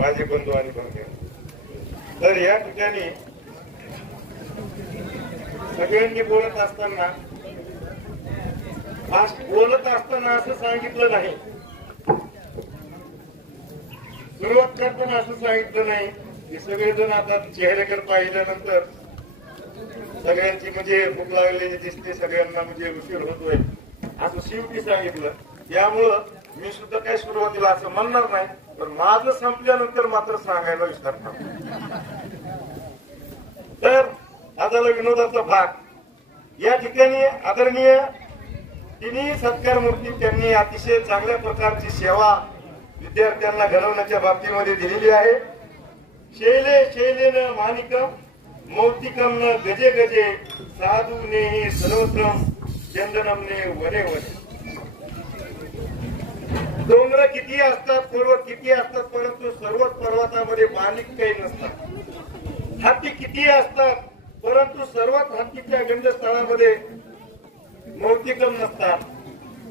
माझे बंधू आणि भगिनी. तर या ठिकाणी सगळ्यांनी बोलत असताना असं सांगितलं नाही, सुरुवात करताना असं सांगितलं नाही की सगळेजण आता चेहऱ्याकडे पाहिल्यानंतर सगळ्यांची म्हणजे भूक लागलेली दिसते, सगळ्यांना म्हणजे उशीर होतोय असं शेवटी सांगितलं. त्यामुळं मी सुद्धा काही सुरुवातीला असं म्हणणार नाही, पण माझं संपल्यानंतर मात्र सांगायला विसरणार. तर आता विनोदाचा भाग. या ठिकाणी आदरणीय तिन्ही सत्कार मूर्ती त्यांनी अतिशय चांगल्या प्रकारची सेवा विद्यार्थ्यांना घडवण्याच्या बाबतीमध्ये दिलेली आहे. शैले शैलेन माणिकम मौतिकम न गजे गजे साधू नेही सर्वत्रम चंदनम ने वने वने. डोंगर किती असतात, पर्वत किती असतात, परंतु सर्वच पर्वतामध्ये माणिक काही नसतात. हत्ती किती असतात, परंतु सर्वच हत्तीच्या गंधस्थळामध्ये मौतिकम नसतात.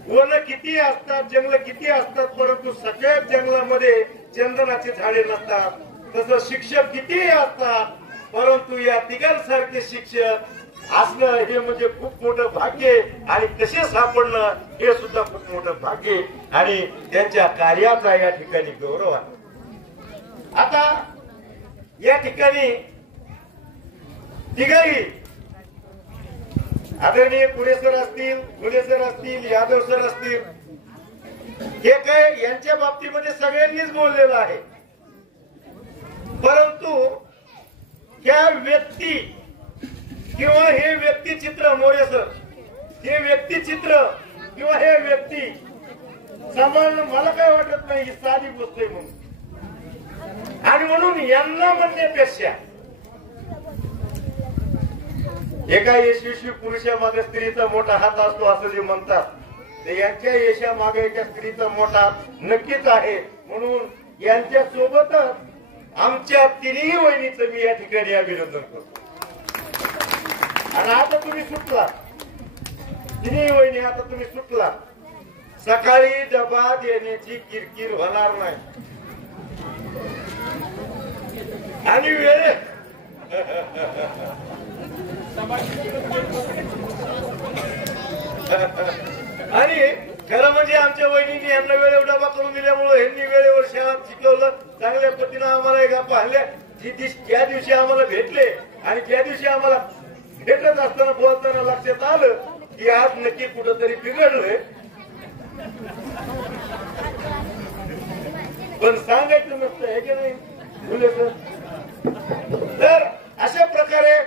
वन किती असतात, जंगल किती असतात, परंतु सगळ्याच जंगलामध्ये चंदनाची झाडे नसतात. तसं शिक्षक किती असतात, परंतु या तिघांसारखे शिक्षक असणं हे म्हणजे खूप मोठं भाग्य आहे. आणि कसे सापडणं हे सुद्धा खूप मोठं भाग्य आहे. आणि त्यांच्या कार्याचा या ठिकाणी गौरव आहे. आता या ठिकाणी तिघही आदरणीय पुरे सर असतील, घुले सर असतील, यादव सर असतील, हे काय यांच्या बाबतीमध्ये सगळ्यांनीच बोललेलं आहे. परंतु ह्या व्यक्ती किंवा हे व्यक्तिचित्र, मोरे सर, हे व्यक्तिचित्र किंवा हे व्यक्ती सांभाळणं मला काय वाटत नाही ही साधी गोष्ट आहे म्हणून. आणि म्हणून यांना म्हणण्यापेक्षा एका यशस्वी पुरुषामागे स्त्रीचा मोठा हात असतो असं जे म्हणतात, ते यांच्या यशामागे एका स्त्रीचा मोठा हात नक्कीच आहे. म्हणून यांच्या सोबतच आमच्या तिन्ही वहिनीचं मी या ठिकाणी अभिनंदन करतो. आणि आता तुम्ही सुटला, तिन्ही वहिनी आता तुम्ही सुटला. सकाळी डबा देण्याची किरकिर होणार नाही. आणि वेळ आणि खरं म्हणजे आमच्या वहिनीने यांना वेळेवर डबा करून दिल्यामुळे यांनी वेळेवर शाळेत शिकवलं, चांगल्या पद्धतीनं आम्हाला एका पाहिल्या. ज्या दिवशी आम्हाला भेटले आणि ज्या दिवशी आम्हाला भेटत असताना बोलताना लक्षात आलं की आज नक्की कुठंतरी बिघडलंय, पण सांगायचं नसतं हे की नाही बोले सर. तर अशा प्रकारे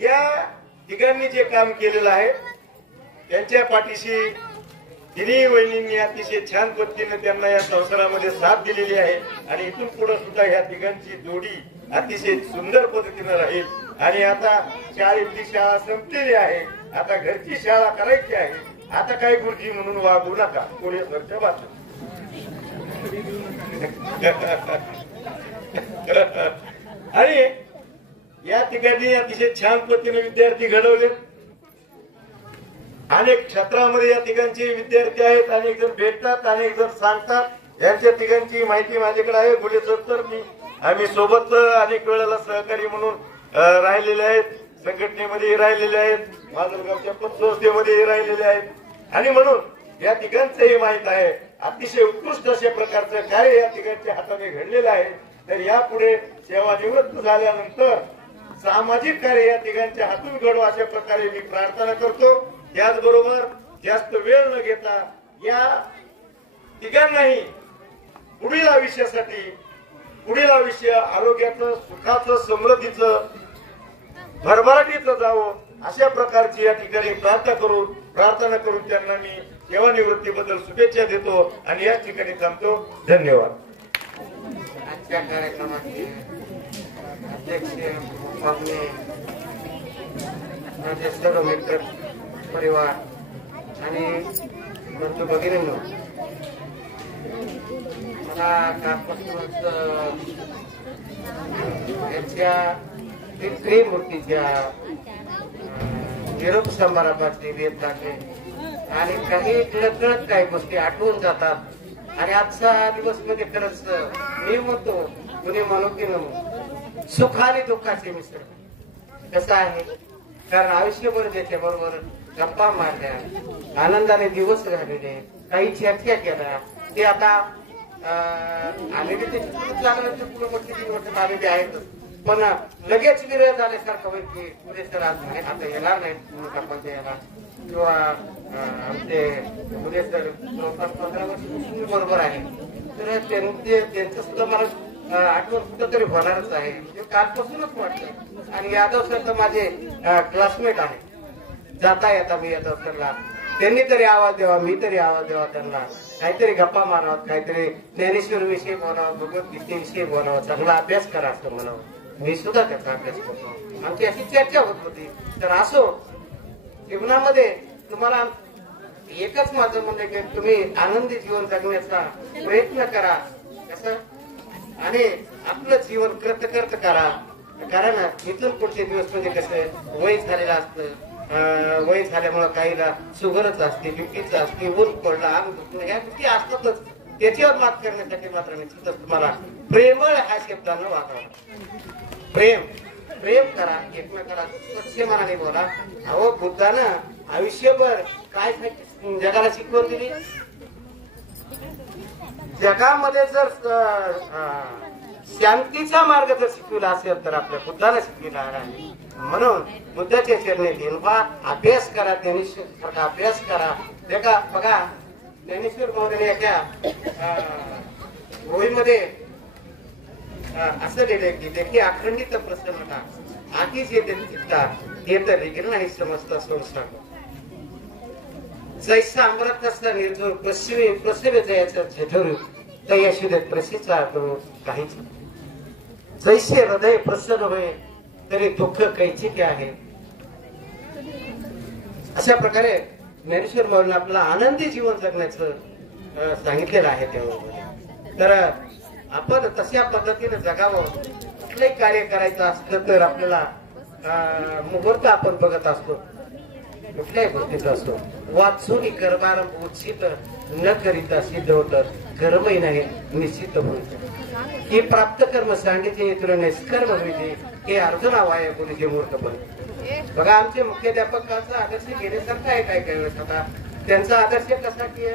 या तिघांनी जे काम केलेलं आहे त्यांच्या पाठीशी तिन्ही वहिनींनी अतिशय छान पद्धतीने त्यांना या संसारामध्ये साथ दिलेली आहे. आणि इथून पुढे सुद्धा ह्या तिघांची जोडी अतिशय सुंदर पद्धतीने राहील. आणि आता शाळेतली शाळा संपलेली आहे, आता घरची शाळा करायची आहे. आता काही गुरुजी म्हणून वागू नका, पुढे सरच्या बाजू. आणि या ठिकाणी अतिशय छान पद्धतीने विद्यार्थी घडवले. अनेक क्षेत्रामध्ये या तिघांचे विद्यार्थी आहेत. अनेक जण भेटतात, अनेक जण सांगतात. यांच्या तिघांची माहिती माझ्याकडे आहे. गुले सर आम्ही सोबत अनेक वेळेला सहकारी म्हणून राहिलेले आहेत, संघटनेमध्ये राहिलेले आहेत, माजलगावच्या पतसंस्थेमध्ये राहिलेले आहेत. आणि म्हणून या तिघांचंही माहित आहे. अतिशय उत्कृष्ट अशा प्रकारचं कार्य या तिघांच्या हाताने घडलेलं आहे. तर यापुढे सेवानिवृत्त झाल्यानंतर सामाजिक कार्य या तिघांच्या हातून घडू अशा प्रकारे मी प्रार्थना करतो. त्याचबरोबर जास्त वेळ न घेता या तिघांनाही पुढील आयुष्यासाठी, पुढील आयुष्य आरोग्याचं, सुखाचं, समृद्धीचं, भरभराटीचं जावं अशा प्रकारची या ठिकाणी प्रार्थना करून त्यांना मी सेवानिवृत्तीबद्दल शुभेच्छा देतो आणि या ठिकाणी थांबतो. धन्यवाद. आजच्या कार्यक्रमाचे अध्यक्ष पाहुणे, माझे सर्व मित्र परिवार आणि बंधू भगिनींनो, मला कालपासूनच यांच्या त्रिमूर्तीच्या निरोप समारंभाची वेध लागले आणि काही कळत काही गोष्टी आठवून जातात. आणि आजचा दिवस म्हणजे खरंच मी म्हणतो, कुणी म्हणू की नको, सुख आणि दुःखाचे मिश्रण कसं आहे. कारण आयुष्यभर त्याच्या बरोबर गप्पा मारल्या, आनंदाने दिवस घालवले, काही चर्चा केल्या. ते आता आम्ही पुढे मोठी आलेली आहेत, पण लगेच विरळ झाल्यासारखं होईल की पुढे सर आज आता येणार नाही याला, किंवा आमचे पुढे सर जवळपास 15 वर्ष बरोबर आहे. तर त्यांचं सुद्धा मला आठवण कुठं तरी होणारच आहे. कालपासूनच वाटतं. आणि यादव सर तर माझे क्लासमेट आहे. जाता येता मी यादव सरला, त्यांनी तरी आवाज द्यावा, मी तरी आवाज द्यावा, त्यांना काहीतरी गप्पा मारावं, काहीतरी ज्ञानेश्वर विषयी बोलावं, भगवद्गीतेविषयी बोलावं, चांगला अभ्यास करा असं म्हणावं. मी सुद्धा त्याचा अभ्यास करतो. आमची अशी चर्चा होत होती. तर असो, जीवनामध्ये तुम्हाला एकच माझं म्हणणं की तुम्ही आनंदी जीवन जगण्याचा प्रयत्न करा. कसं आणि आपलं जीवन कृतकर्त करा. कारण इथून पुढचे दिवस म्हणजे कसं वय झालेलं असतं. वय झाल्यामुळे काहीला शुगरच असते, बीपीच असते, ऊन पडला, अंग दुखणं, ह्या गोष्टी असतातच. त्याच्यावर मात करण्यासाठी मात्र निश्चितच तुम्हाला प्रेमळ ह्या शब्दानं वागावं. प्रेम करा, एकमेकाला स्वच्छ मनाने बोला. अहो, बुद्धानं आयुष्यभर काय जगाला शिकवण दिली. जगामध्ये जर शांतीचा मार्ग जर शिकविला असेल तर आपल्या बुद्धाला शिकविला आहे. म्हणून बुद्धाच्या चरणी लिहा, अभ्यास करा, ज्ञानेश्वर अभ्यास करा. बघा, ज्ञानेश्वर महोदय याच्या होळीमध्ये असं लिहिलंय की देखील अखंडित प्रसन्नता आधीच येते चित्ता हे तर लिहिलं नाही समजता संसार. जैसा अमृत असला निर्जोर प्रसवे जयाचा झेठरू तयाशी देत प्रसीचा करू काहीच. जैसे हृदय प्रसन्न होय तरी दुःख कैचिके आहे. अशा प्रकारे ज्ञानेश्वर मौलीने आपल्याला आनंदी जीवन जगण्याचं सांगितलेलं आहे. तेव्हा तर आपण तशा पद्धतीने जगावं. कुठलंही कार्य करायचं असलं तर आपल्याला मुहूर्त आपण बघत असतो. कुठल्याही गोष्टीचा असतो. वाचून कर्मारंभ उचित न करिता सिद्ध होत, कर्मही नाही निश्चित होईल. हे प्राप्त कर्म सांगितले तुला निष्कर्म होईल हे अर्जुना वाया बोलीचे मूर्खपण. बघा, आमचे मुख्याध्यापकांचा आदर्श घेण्यासारखा आहे. काय काय वेळेस आता त्यांचा आदर्श कसा की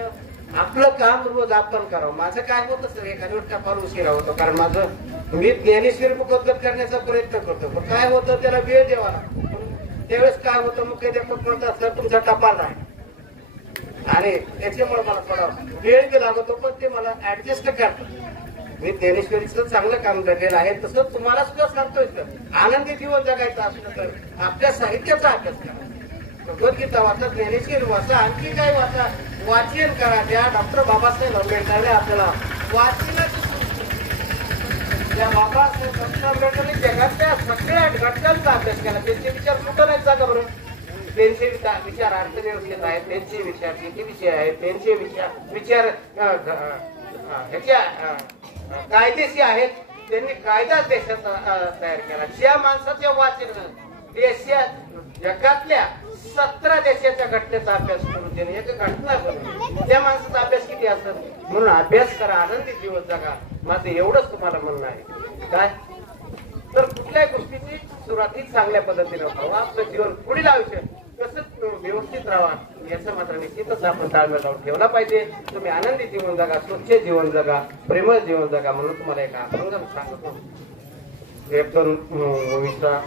आपलं काम रोज आपण करावं. माझं काय होतं सर, एखाद्या वेळेस फार उशिरा होतो. कारण माझं मी ज्ञानेश्वर मुखोद्गत करण्याचा प्रयत्न करतो, पण काय होतं त्याला वेळ द्यावा लागतो. त्यावेळेस काय होतं, मुख्याध्यापक म्हणतात सर तुमचा टपाल आहे आणि त्याच्यामुळे मला थोडा वेळ बी लागतो, पण ते मला ऍडजस्ट करतात. मी ज्ञानेश्वरीचं चांगलं काम केलेलं आहे. तसं तुम्हाला सुद्धा सांगतोय सर, आनंदी जीवन जगायचं असलं तर आपल्या साहित्याचा अभ्यास करा. भगवद्गीता वाचा, ज्ञानेश्वर वाचा, आणखी काय वाचा, वाचन करा. त्या डॉक्टर बाबासाहेब आंबेडकरने आपल्याला वाचनाची त्या बाबासाहेब आंबेडकरने जगातल्या सगळ्या घटकांचा अभ्यास केला. त्यांचे विचार कुठं नाही जागा बरं. त्यांचे विचार अर्थव्यवस्थेत आहेत, त्यांचे विचार शेती विषय आहेत, त्यांचे विचार ह्याच्या कायदेशीर आहेत. त्यांनी कायदा देशाचा तयार केला. ज्या माणसाच्या वाचन देशात जगातल्या 17 देशाच्या घटनेचा अभ्यास करून देणे एक घटना बनवणे त्या माणसाचा अभ्यास किती असतो म्हणून अभ्यास करा आनंदी दिवस जगा माझं एवढंच तुम्हाला म्हणणं आहे काय तर कुठल्याही गोष्टीची सुरुवातीच चांगल्या पद्धतीने व्हावं आपलं जीवन पुढील आयुष्य कसं व्यवस्थित राहा याचं मात्र निश्चितच आपण ताळमेळ लावून ठेवला पाहिजे तुम्ही आनंदी जीवन जगा स्वच्छ जीवन जगा प्रेमळ जीवन जगा म्हणून तुम्हाला एक अभंग सांगतो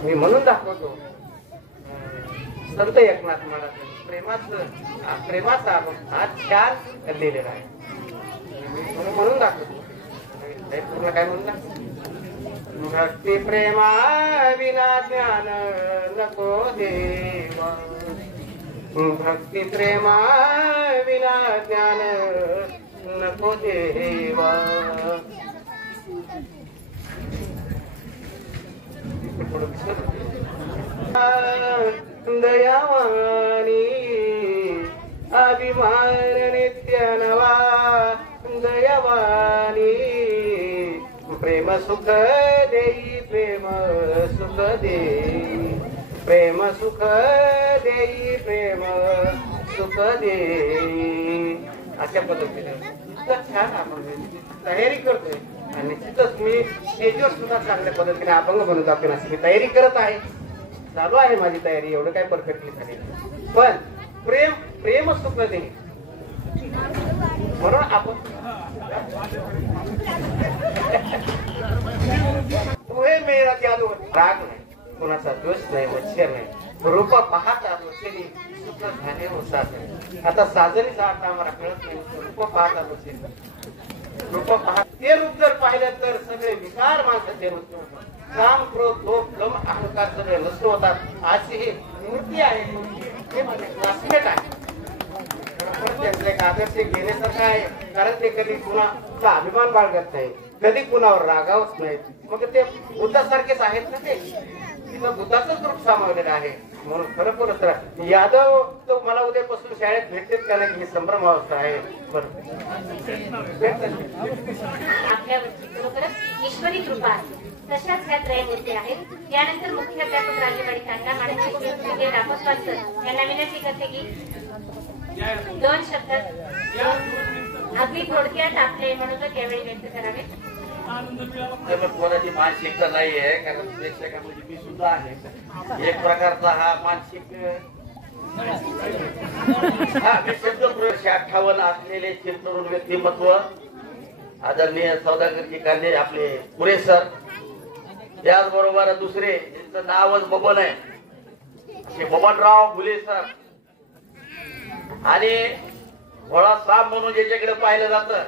मी म्हणून दाखवतो संत एकनाथ महाराज प्रेमाचा हात छान लिहिलेला आहे म्हणून दाखवतो पूर्ण काय म्हणून भक्ती प्रेमा विना ज्ञान नको देवा भक्ती प्रेमा विना ज्ञान नको देवा दयावानी अभिमान नित्य नवा दयावानी प्रेम सुख देई प्रेम सुख देई प्रेम सुख देई प्रेम सुख देई अशा पद्धतीने छान आपण तयारी करतोय आणि निश्चितच मी स्टेजवर सुद्धा चांगल्या पद्धतीने अभंग बनवत आपण अशी मी तयारी करत आहे चालू आहे माझी तयारी एवढं काय परफेक्टली झाली पण प्रेम प्रेम सुख देई म्हणून आपण तुहे मेरा त्यादू राग नाही कोणाचा दोष नाही मच्छर नाही रूप पाहता दोषेनी सुख झाले हो साजन आता साजनीचा अर्थ आम्हाला कळत नाही रूप पाहता दोषेनी रूप पाहत ते रूप जर पाहिलं तर सगळे विकार माणसाचे नसतो काम क्रोध लोभ लम अहंकार सगळे नष्ट होतात अशी ही मूर्ती आहे हे माझे क्लासमेट आहे त्यांचे एक आदर्श घेण्यासारखं आहे कारण ते कधी कुणाचा अभिमान बाळगत नाही कधी कुणावर रागावत नाही मग ते बुद्धासारखेच आहेत ना ते तिथं बुद्धाचंच रूप सामावलेलं आहे म्हणून खरोखरच यादव तो मला उद्यापासून शाळेत भेटतेच का नाही ही संभ्रम अवस्था आहे आपल्यावरची खरोखरच ईश्वरी कृपा तशाच ह्या त्रयमूर्ती आहेत यानंतर मुख्याध्यापक राजेवाडी कांदा माननीय रामस्वाद सर यांना विनंती करते की 2 शब्द अगदी थोडक्यात आपले मनोगत यावेळी व्यक्त करावे कोणाची मानसिकता नाही आहे कारण प्रेक्षकामध्ये मी सुद्धा आहे एक प्रकारचा हा मानसिक शब्द 58 असलेले चिरतरुण व्यक्तिमत्व आदरणीय सौदागरजी कांदे आपले पुरे सर त्याचबरोबर दुसरे ज्यांचं नावच बबन आहे बबनराव फुले सर आणि भोळा साहेब म्हणून ज्याच्याकडे पाहिलं जातं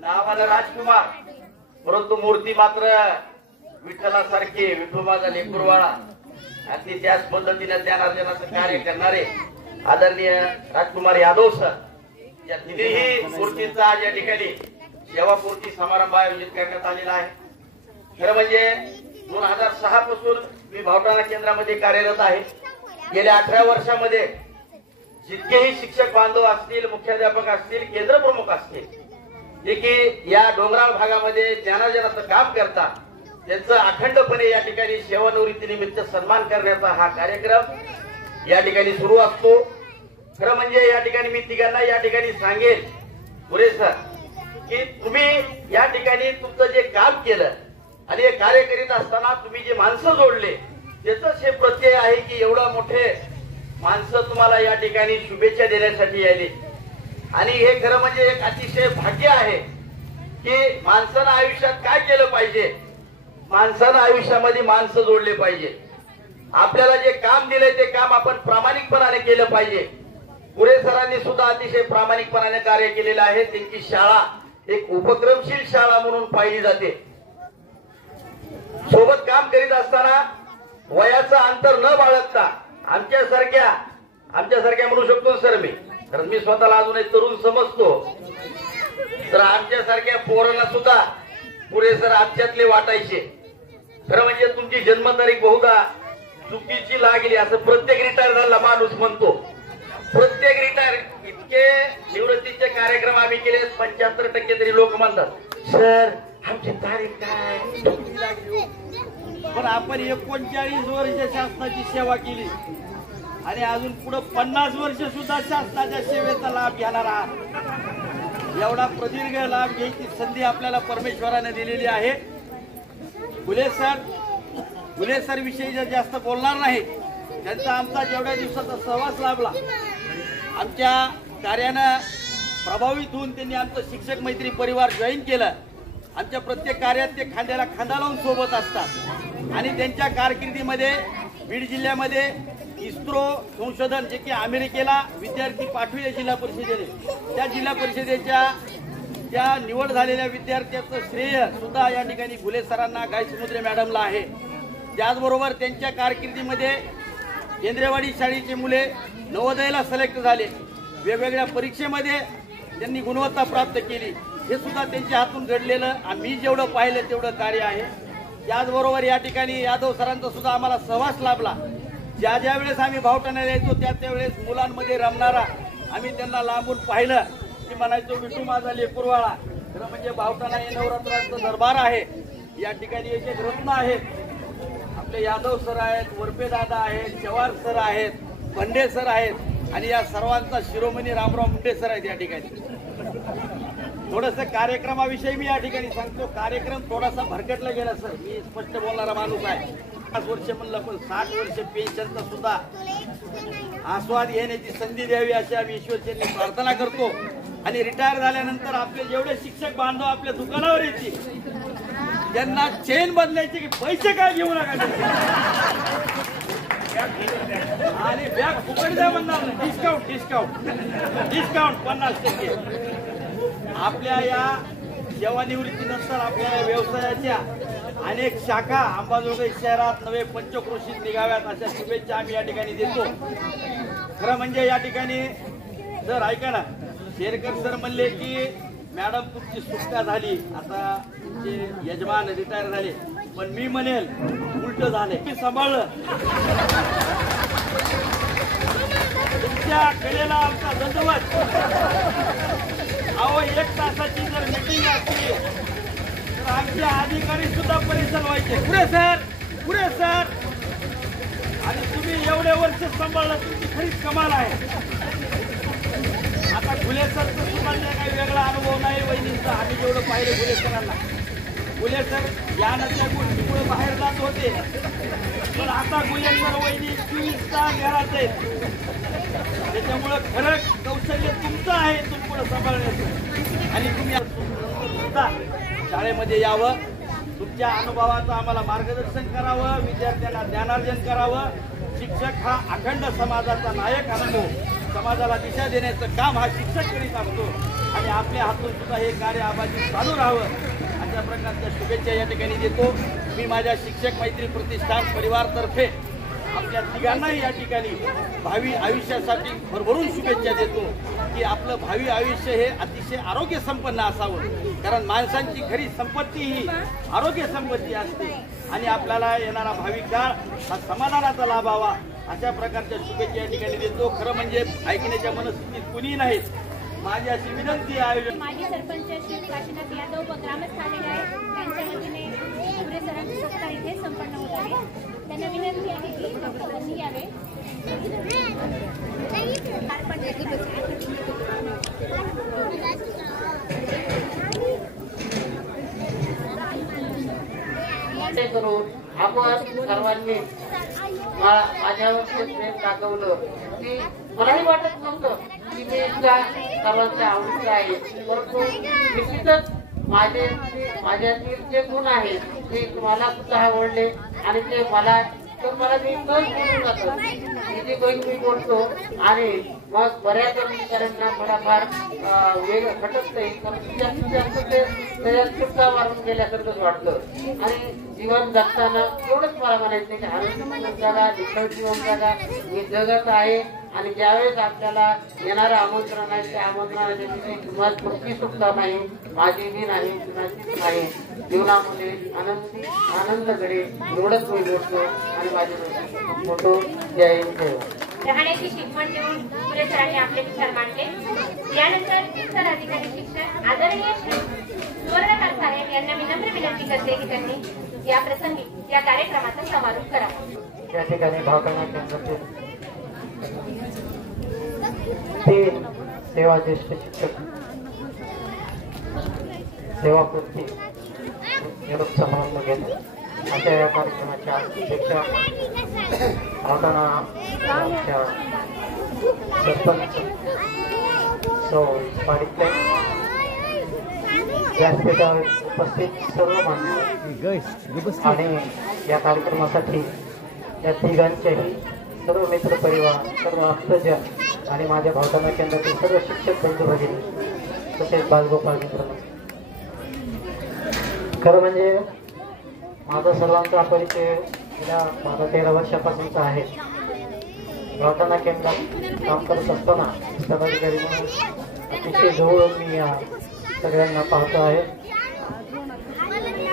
नावाला राजकुमार परंतु मूर्ती मात्र विठ्ठलासारखी विठोबाचा लेकुरवाळा आणि त्याच पद्धतीने ज्ञानार्जनाचं कार्य करणारे आदरणीय राजकुमार यादव सर या तिन्ही मूर्तींचा आज या ठिकाणी सेवापूर्ती समारंभ आयोजित करण्यात आलेला आहे खरं म्हणजे 2006 पासून मी भावटाणा केंद्रामध्ये कार्यरत आहे गेल्या 18 वर्षामध्ये जितकेही शिक्षक बांधव असतील मुख्याध्यापक असतील केंद्र प्रमुख असतील जे की या डोंगराळ भागामध्ये ज्ञानार्जनाचं काम करतात त्यांचं अखंडपणे या ठिकाणी सेवानिवृत्तीनिमित्त सन्मान करण्याचा हा कार्यक्रम या ठिकाणी सुरू असतो खरं म्हणजे या ठिकाणी मी तिघांना या ठिकाणी सांगेल पुरे सर की तुम्ही या ठिकाणी तुमचं जे काम केलं आणि हे कार्य करीत असताना तुम्ही जे माणसं जोडले त्याच हे प्रत्यय आहे की एवढं मोठे माणसं तुम्हाला या ठिकाणी शुभेच्छा देण्यासाठी आली आणि हे खरं म्हणजे एक अतिशय भाग्य आहे की माणसानं आयुष्यात काय केलं पाहिजे माणसानं आयुष्यामध्ये माणसं जोडले पाहिजे आपल्याला जे काम दिलंय ते काम आपण प्रामाणिकपणाने केलं पाहिजे पुरे सरांनी सुद्धा अतिशय प्रामाणिकपणाने कार्य केलेलं आहे त्यांची शाळा एक उपक्रमशील शाळा म्हणून पाहिली जाते सोबत काम करीत असताना वयाचं अंतर न बाळगता आमच्यासारख्या म्हणू शकतो सर मी कारण मी स्वतःला अजूनही तरुण समजतो तर आमच्यासारख्या पोरांना सुद्धा पुरे सर आमच्यातले वाटायचे खरं म्हणजे तुमची जन्मतारीख बहुधा चुकीची लागली असं प्रत्येक रिटायर झालेला माणूस म्हणतो प्रत्येक रिटायर इतके निवृत्तीचे कार्यक्रम आम्ही केले 75% तरी लोक म्हणतात सर आमची तारीख काय पण आपण 39 वर्ष शासनाची सेवा केली आणि अजून पुढे 50 वर्ष सुद्धा शासनाच्या सेवेचा लाभ घेणार आहात। एवढा प्रदीर्घ लाभ घ्यायची संधी आपल्याला परमेश्वराने दिलेली आहे। फुले सर विषयी जास्त बोलणार नाही, त्यांचा आमचा जेवढ्या दिवसाचा सहवास लाभला, आमच्या कार्यानं प्रभावित होऊन त्यांनी आमचं शिक्षक मैत्री परिवार जॉईन केलं। आमच्या प्रत्येक कार्यात ते खांद्याला खांदा लावून सोबत असतात आणि त्यांच्या कारकिर्दीमध्ये बीड जिल्ह्यामध्ये इस्रो संशोधन जे की अमेरिकेला विद्यार्थी पाठविले जिल्हा परिषदेने, त्या जिल्हा परिषदेच्या त्या निवड झालेल्या विद्यार्थ्याचं श्रेय सुद्धा या ठिकाणी फुले सरांना, गायसमुद्रे मॅडमला आहे। त्याचबरोबर त्यांच्या कारकिर्दीमध्ये केंद्रेवाडी शाळेची मुले नवोदयाला सिलेक्ट झाले, वेगवेगळ्या परीक्षेमध्ये त्यांनी गुणवत्ता प्राप्त केली, हे सुद्धा त्यांच्या हातून घडलेलं आम्ही जेवढं पाहिलं तेवढं कार्य आहे। त्याचबरोबर या ठिकाणी यादव सरांचा सुद्धा आम्हाला सहवास लाभला। ज्या ज्या वेळेस आम्ही भावटाण्याला यायचो त्या वेळेस मुलांमध्ये रमणारा आम्ही त्यांना लांबून पाहिलं की म्हणायचो विठू माझा लेकुरवाळा। खरं म्हणजे भावटाणा हे नवरात्रांचं दरबार आहे। या ठिकाणी एक एक रत्न आहेत, आपले यादव सर आहेत, वरपे दादा आहेत, चव्हाण सर आहेत, पंडे सर आहेत आणि या सर्वांचा शिरोमणी रामराव मुंडे सर आहेत। या ठिकाणी थोडंसं कार्यक्रमाविषयी मी या ठिकाणी सांगतो। कार्यक्रम थोडासा भरकटला गेला सर, मी स्पष्ट बोलणारा माणूस आहे। 50 वर्ष म्हणलं पण 60 वर्ष पेन्शनचा सुद्धा आस्वाद घेण्याची संधी द्यावी अशी आम्ही ईश्वरचरणी प्रार्थना करतो। आणि रिटायर झाल्यानंतर आपले जेवढे शिक्षक बांधव आपल्या दुकानावर येतील त्यांना चेन बदलायचे की पैसे काय घेऊ नका आणि बॅग फुकट द्या म्हणणार, डिस्काउंट 50%। आपल्या या सेवानिवृत्तीनंतर आपल्या व्यवसायाच्या अनेक शाखा अंबाजोगाई शहरात नवे पंचक्रोशीत निघाव्यात अशा शुभेच्छा आम्ही या ठिकाणी देतो। खरं म्हणजे या ठिकाणी सर ऐका ना, शेरकर सर म्हणले की मॅडम तुमची सुटका झाली, आता तुमचे यजमान रिटायर झाले, पण मी म्हणेल उलट झाले की सांभाळलं। तुमच्या कलेला आमचा धन्यवाद। अहो 1 तासाची जर मीटिंग असली तर आमचे अधिकारी सुद्धा परेशान व्हायचे, पुढे सर आणि तुम्ही एवढे वर्ष सांभाळलं, तुमची खरीच कमाल आहे। आता फुले सरचं तुम्हाला काही वेगळा अनुभव नाही वहिनींचा, आम्ही जेवढं पाहिलं फुले सरांना, फुले सर या नसल्या गोष्टीमुळे बाहेर जात होते, पण आता फुले सर वहिनी 24 तास घरात आहेत। त्याच्यामुळं खरं कौशल्य तुमचं आहे इथून पुढे सांभाळण्याचं आणि तुम्ही सुद्धा शाळेमध्ये यावं, तुमच्या अनुभवाचं आम्हाला मार्गदर्शन करावं, विद्यार्थ्यांना ज्ञानार्जन करावं। शिक्षक हा अखंड समाजाचा नायक असतो, समाजाला दिशा देण्याचं काम हा शिक्षक करीत असतो आणि आपल्या हातून सुद्धा हे कार्य आबाजी चालू राहावं अशा प्रकारच्या शुभेच्छा या ठिकाणी देतो। मी माझ्या शिक्षक मैत्री प्रतिष्ठान परिवारतर्फे आपल्या तिघांनाही या ठिकाणी भावी आयुष्यासाठी भरभरून शुभेच्छा देतो की आपलं भावी आयुष्य हे अतिशय आरोग्य संपन्न असावं, कारण माणसांची खरी संपत्ती ही आरोग्य संपत्ती असते आणि आपल्याला येणारा भावी काळ हा समाधानाचा लाभावा अशा प्रकारच्या शुभेच्छा या ठिकाणी देतो। खरं म्हणजे ऐकण्याच्या मनस्थितीत कुणी नाहीत, माझी अशी विनंती आहे। माजी सरपंच श्री काशीनाथ यादव व ग्रामस्थ आलेले आहेत, त्यांच्या वतीने फुले सरांचे सत्कार इथे संपन्न होत आहे। त्यांना विनंती आहे की त्यांनी यावे। करून आपण सर्वांनी माझ्यावर प्रेम दाखवलं की मलाही वाटत नव्हतं की मी इतका सर्वांच्या आवडीचं आहे, परंतु निश्चितच माझ्यातील जे गुण आहेत ते तुम्हाला सुद्धा आवडले आणि ते मला मी बोलून जातो, किती काही मी बोलतो आणि मग बऱ्याच अधिकाऱ्यांना थोडाफार वेग खटकत नाही, पण जास्तीत जास्त ते त्याच्यात सुट्टा मारून गेल्यासारखंच वाटतं। आणि जीवन जगताना एवढंच मला म्हणायचं की आनंद जगा, निखळ जीवन जगा, मी जगत आहे आणि ज्यावेळेस आपल्याला येणारं आमंत्रण आहे त्या आमंत्रणाच्या दिवशी तुम्हाला कुठली सुटका नाही, माझी बी नाही, कुणाचीच नाही। जीवनामध्ये आनंद घडे एवढंच मी बोलतो आणि माझे फोटो जय हिंद। राहण्याची शिकवण देऊन फुले सरांनी आपले विचार मांडले। यानंतर इतर अधिकारी शिक्षक आदरणीय श्री सुवर्णकांत साहेब यांना मी नम्र विनंती करते की त्यांनी या प्रसंगी या कार्यक्रमाचा समारोप करावा। या ठिकाणी भावना केंद्रातील तीन सेवा ज्येष्ठ शिक्षक सेवापूर्ती निरोप समारंभ घेणे अशा या कार्यक्रमाच्या अध्यक्षा आमच्या सरपंच सौ पाडितले व्यासपीठावर उपस्थित सर्व मान्यवर आणि या कार्यक्रमासाठी या तिघांचेही सर्व मित्र परिवार सर्व आप्तजन आणि माझ्या भावताना केंद्रातील सर्व शिक्षक बंधू भगिनी तसेच बालगोपाळ मित्र खरं म्हणजे माझा सर्वांचा परिचय गेल्या 12-13 वर्षापासूनचा आहे. भावताना केंद्रात काम करत असताना पदाधिकारी म्हणून अतिशय जवळून मी या सगळ्यांना पाहतो आहे.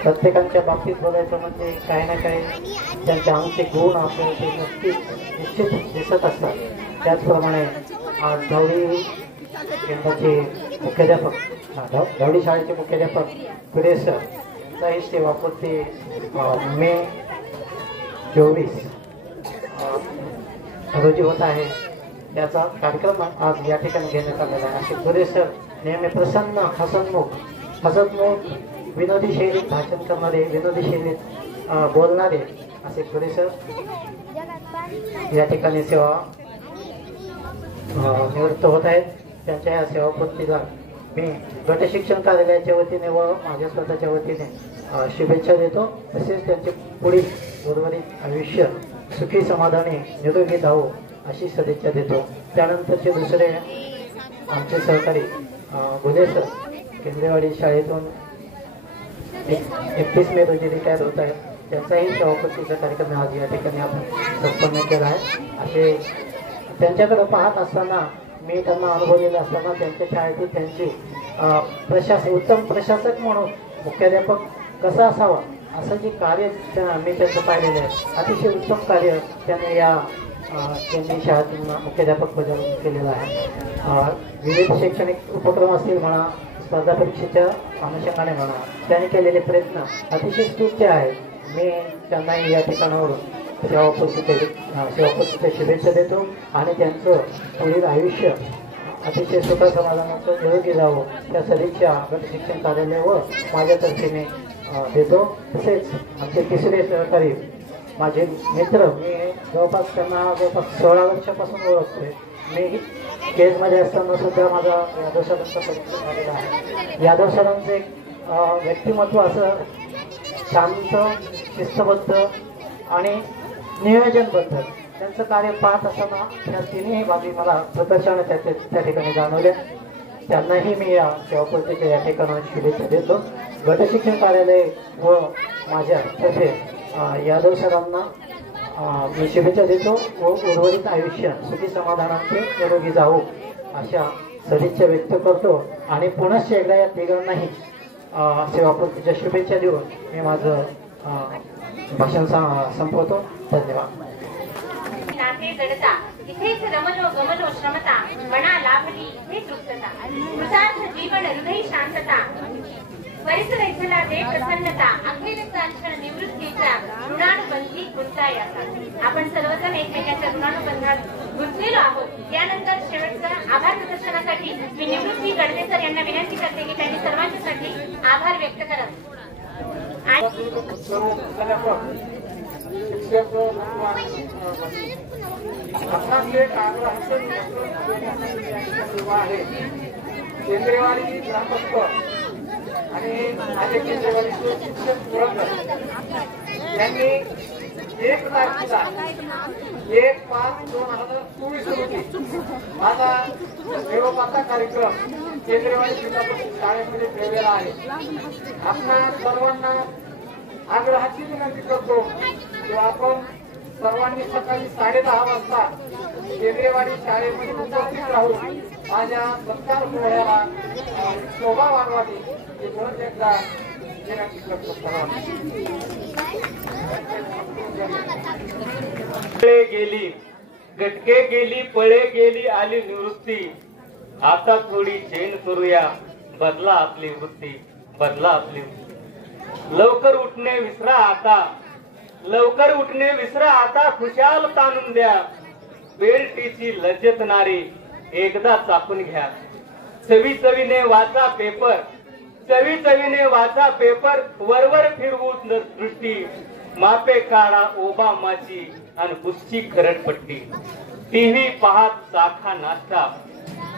प्रत्येकांच्या बाबतीत बोलायचं म्हणजे काही ना काही त्यांचे आमचे गुण आपल्याला ते निश्चित दिसत असतात. त्याचप्रमाणे आज गवडी केंद्राचे मुख्याध्यापक गवडी शाळेचे मुख्याध्यापक पुढे सर ही सेवापूर्ती मे 24 रोजी होत आहे. त्याचा कार्यक्रम आज या ठिकाणी घेण्यात आलेला आहे. असे पुढे सर नेहमी प्रसन्न हसतमुख विनोदी शैलीत भाषण करणारे विनोदी शैलीत बोलणारे असे पुढे सर या ठिकाणी सेवा निवृत्त होत आहेत. त्यांच्या या सेवापूर्तीला मी गट शिक्षण कार्यालयाच्या वतीने व माझ्या स्वतःच्या वतीने शुभेच्छा देतो. तसेच त्यांचे पुढील उर्वरित आयुष्य सुखी समाधानी निरोगी जावो अशी सदिच्छा देतो. त्यानंतरचे दुसरे आमचे सहकारी गुले सर केंद्रेवाडी शाळेतून 31 मे रोजी रिटायर होत आहेत. त्यांचाही सेवापूर्तीचा कार्यक्रम आज या ठिकाणी आपण संपन्न केला आहे. असे त्यांच्याकडे पाहत असताना मी त्यांना अनुभवलेलं असताना त्यांच्या शाळेतील त्यांची उत्तम प्रशासक म्हणून मुख्याध्यापक कसा असावा असं जे कार्य मी त्यांचं पाहिलेलं आहे. अतिशय उत्तम कार्य त्यांनी शाळेतून मुख्याध्यापक पदावर केलेलं आहे. विविध शैक्षणिक उपक्रम असतील म्हणा स्पर्धा परीक्षेच्या अनुषंगाने म्हणा त्यांनी केलेले प्रयत्न अतिशय स्तुत्य आहेत. मी त्यांनाही या ठिकाणावरून सेवापूर्तीच्या शुभेच्छा देतो आणि त्यांचं पुढील आयुष्य अतिशय सुख समाधानाचं निरोगी जावं त्या सदिच्छा गट शिक्षण कार्यालय व माझ्यातर्फे मी देतो. तसेच आमचे तिसरे सहकारी माझे मित्र मी जवळपास त्यांना 16 वर्षापासून ओळखतोय. मी केजमध्ये असताना सुद्धा माझा यादव सरांचा परिचय झालेला आहे. यादव सरांचं एक व्यक्तिमत्व असं शांत शिस्तबद्ध आणि नियोजनबद्ध त्यांचं कार्य पाहत असताना या तिन्ही बाबी मला प्रदर्शन त्या ठिकाणी जाणवल्या. त्यांनाही मी या सेवापूर्तीच्या या ठिकाणी शुभेच्छा देतो. गट शिक्षण कार्यालय व माझ्या तर्फे यादव सरांना मी शुभेच्छा देतो व उर्वरित आयुष्य सुखी समाधानाचे निरोगी जावो अशा सदिच्छा व्यक्त करतो आणि पुनश्च एकदा या तिघांनाही सेवापूर्तीच्या शुभेच्छा देऊन मी माझं भाषण संपवतो. धन्यवाद. नाते जडता इथेच रमलो गमलो श्रमता मना लाभली इथे तृप्तता कृतार्थ जीवन हृदय शांतता परिसर इथला दे प्रसन्नता अखेर क्षण निवृत्तीचा ऋणानुबंधी गुंतायाचा. आपण सर्वजण एकमेकांच्या ऋणानुबंधात गुंतलेलो आहोत. यानंतर शेवटचं आभार प्रदर्शनासाठी मी निवृत्ती गडदेसर यांना विनंती करते की त्यांनी सर्वांच्यासाठी आभार व्यक्त करावे. केंद्रेवाडी ग्रामस्थ आणि माझे केंद्रेवाडीचे शिक्षक पुरंदर यांनी 1 तारखेला 1/5/2024 रोजी माझा निरोपाचा कार्यक्रम केंद्रेवाडी जिल्हा परिषद शाळेमध्ये ठेवलेला आहे. आपल्या सर्वांना आग्रहाची विनंती करतो की आपण सर्वांनी सकाळी 10:30 वाजता केंद्रेवाडी शाळेमध्ये उपस्थित राहून माझ्या सत्कार सोहळ्याला शोभा वाढवावी ही परत एकदा विनंती करतो. गेली गटके गेली पळे गेली आली निवृत्ती आता थोडी चैन करूया बदला आपली वृत्ती बदला आपली लवकर उठणे विसरा आता लवकर उठणे विसरा आता खुशाल ताणून द्या बेल्टीची लज्जत नारी एकदा चाकून घ्या. चवी चवीने वाचा पेपर, चवी चवीने वाचा पेपर, वरवर फिरवून दृष्टी, मापे काढा ओबामाची आणि पुसची खरडपट्टी. टीव्ही पाहत चाखा नाश्ता,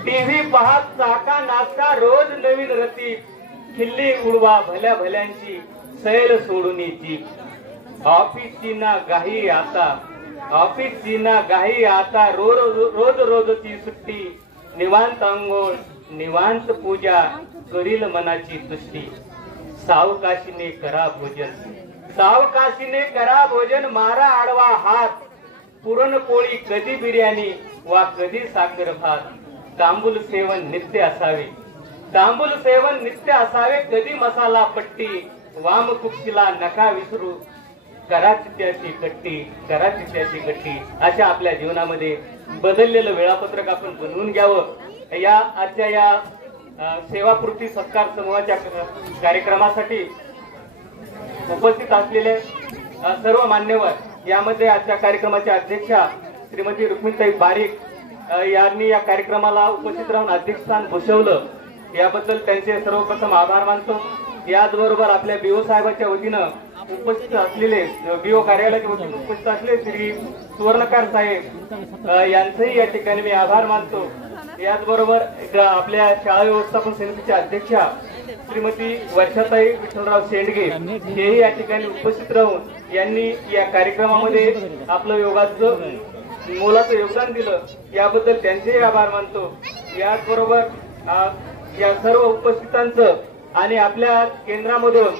टीव्ही पाहत चाका नाश्ता, रोज नवीन रती, खिल्ली उडवा भल्या भल्यांची, सैल सोडून जीप. ऑफिसची ना गाही आता, ऑफिसची ना गाही आता, रोज रोजची सुट्टी, निवांत अंघोळ निवांत पूजा, करील मनाची तुष्टी. सावकाशीने करा भोजन, सावकाशीने करा भोजन, मारा आडवा हात, पुरणपोळी कधी बिर्याणी वा कधी साखर भात. तांबूल सेवन नित्य असावे, तांबूल सेवन नित्य असावे, कधी मसाला पट्टी, वाम कुक्षीला नका विसरू, करा चित्याची कट्टी, करा चित्याची कट्टी. अशा आपल्या जीवनामध्ये बदललेलं वेळापत्रक आपण बनवून घ्यावं. या आजच्या या सेवापूर्ती सत्कार समूहाच्या कार्यक्रमासाठी उपस्थित असलेले सर्व मान्यवर, यामध्ये आजच्या कार्यक्रमाच्या अध्यक्षा श्रीमती रुक्मिणीताई बारीक यांनी या कार्यक्रमाला उपस्थित राहून अध्यक्षस्थान भूषवलं, याबद्दल त्यांचे सर्वप्रथम आभार मानतो. याचबरोबर आपल्या बीओ साहेबांच्या वतीनं उपस्थित असलेले, बीओ कार्यालयाच्या वतीने उपस्थित असलेले श्री सुवर्णकार साहेब यांचेही या ठिकाणी मी आभार मानतो. याचबरोबर आपल्या शाळा व्यवस्थापन समितीच्या अध्यक्षा श्रीमती वर्षाताई विठ्ठलराव शेंडगे हेही या ठिकाणी उपस्थित राहून यांनी या कार्यक्रमामध्ये आपलं योगाचं मोलाचं योगदान दिलं, याबद्दल त्यांचेही आभार मानतो. याचबरोबर या सर्व उपस्थितांचं आणि आपल्या केंद्रामधून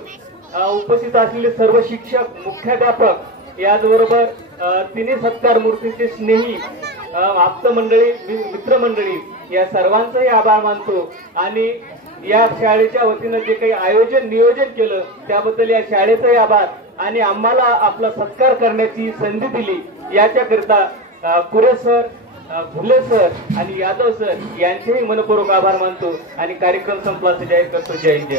उपस्थित असलेले सर्व शिक्षक, मुख्याध्यापक, याचबरोबर तिन्ही सत्कार मूर्तीचे स्नेही, आप्त मंडळी, मित्रमंडळी, या सर्वांचाही आभार मानतो. आणि या शाळेच्या वतीनं जे काही आयोजन नियोजन केलं त्याबद्दल या शाळेचाही आभार, आणि आम्हाला आपला सत्कार करण्याची संधी दिली याच्याकरिता कुरे सर, भुले सर आणि यादव सर यांचेही मनपूर्वक आभार मानतो आणि कार्यक्रम संपला असं जाहीर करतो. जय हिंद.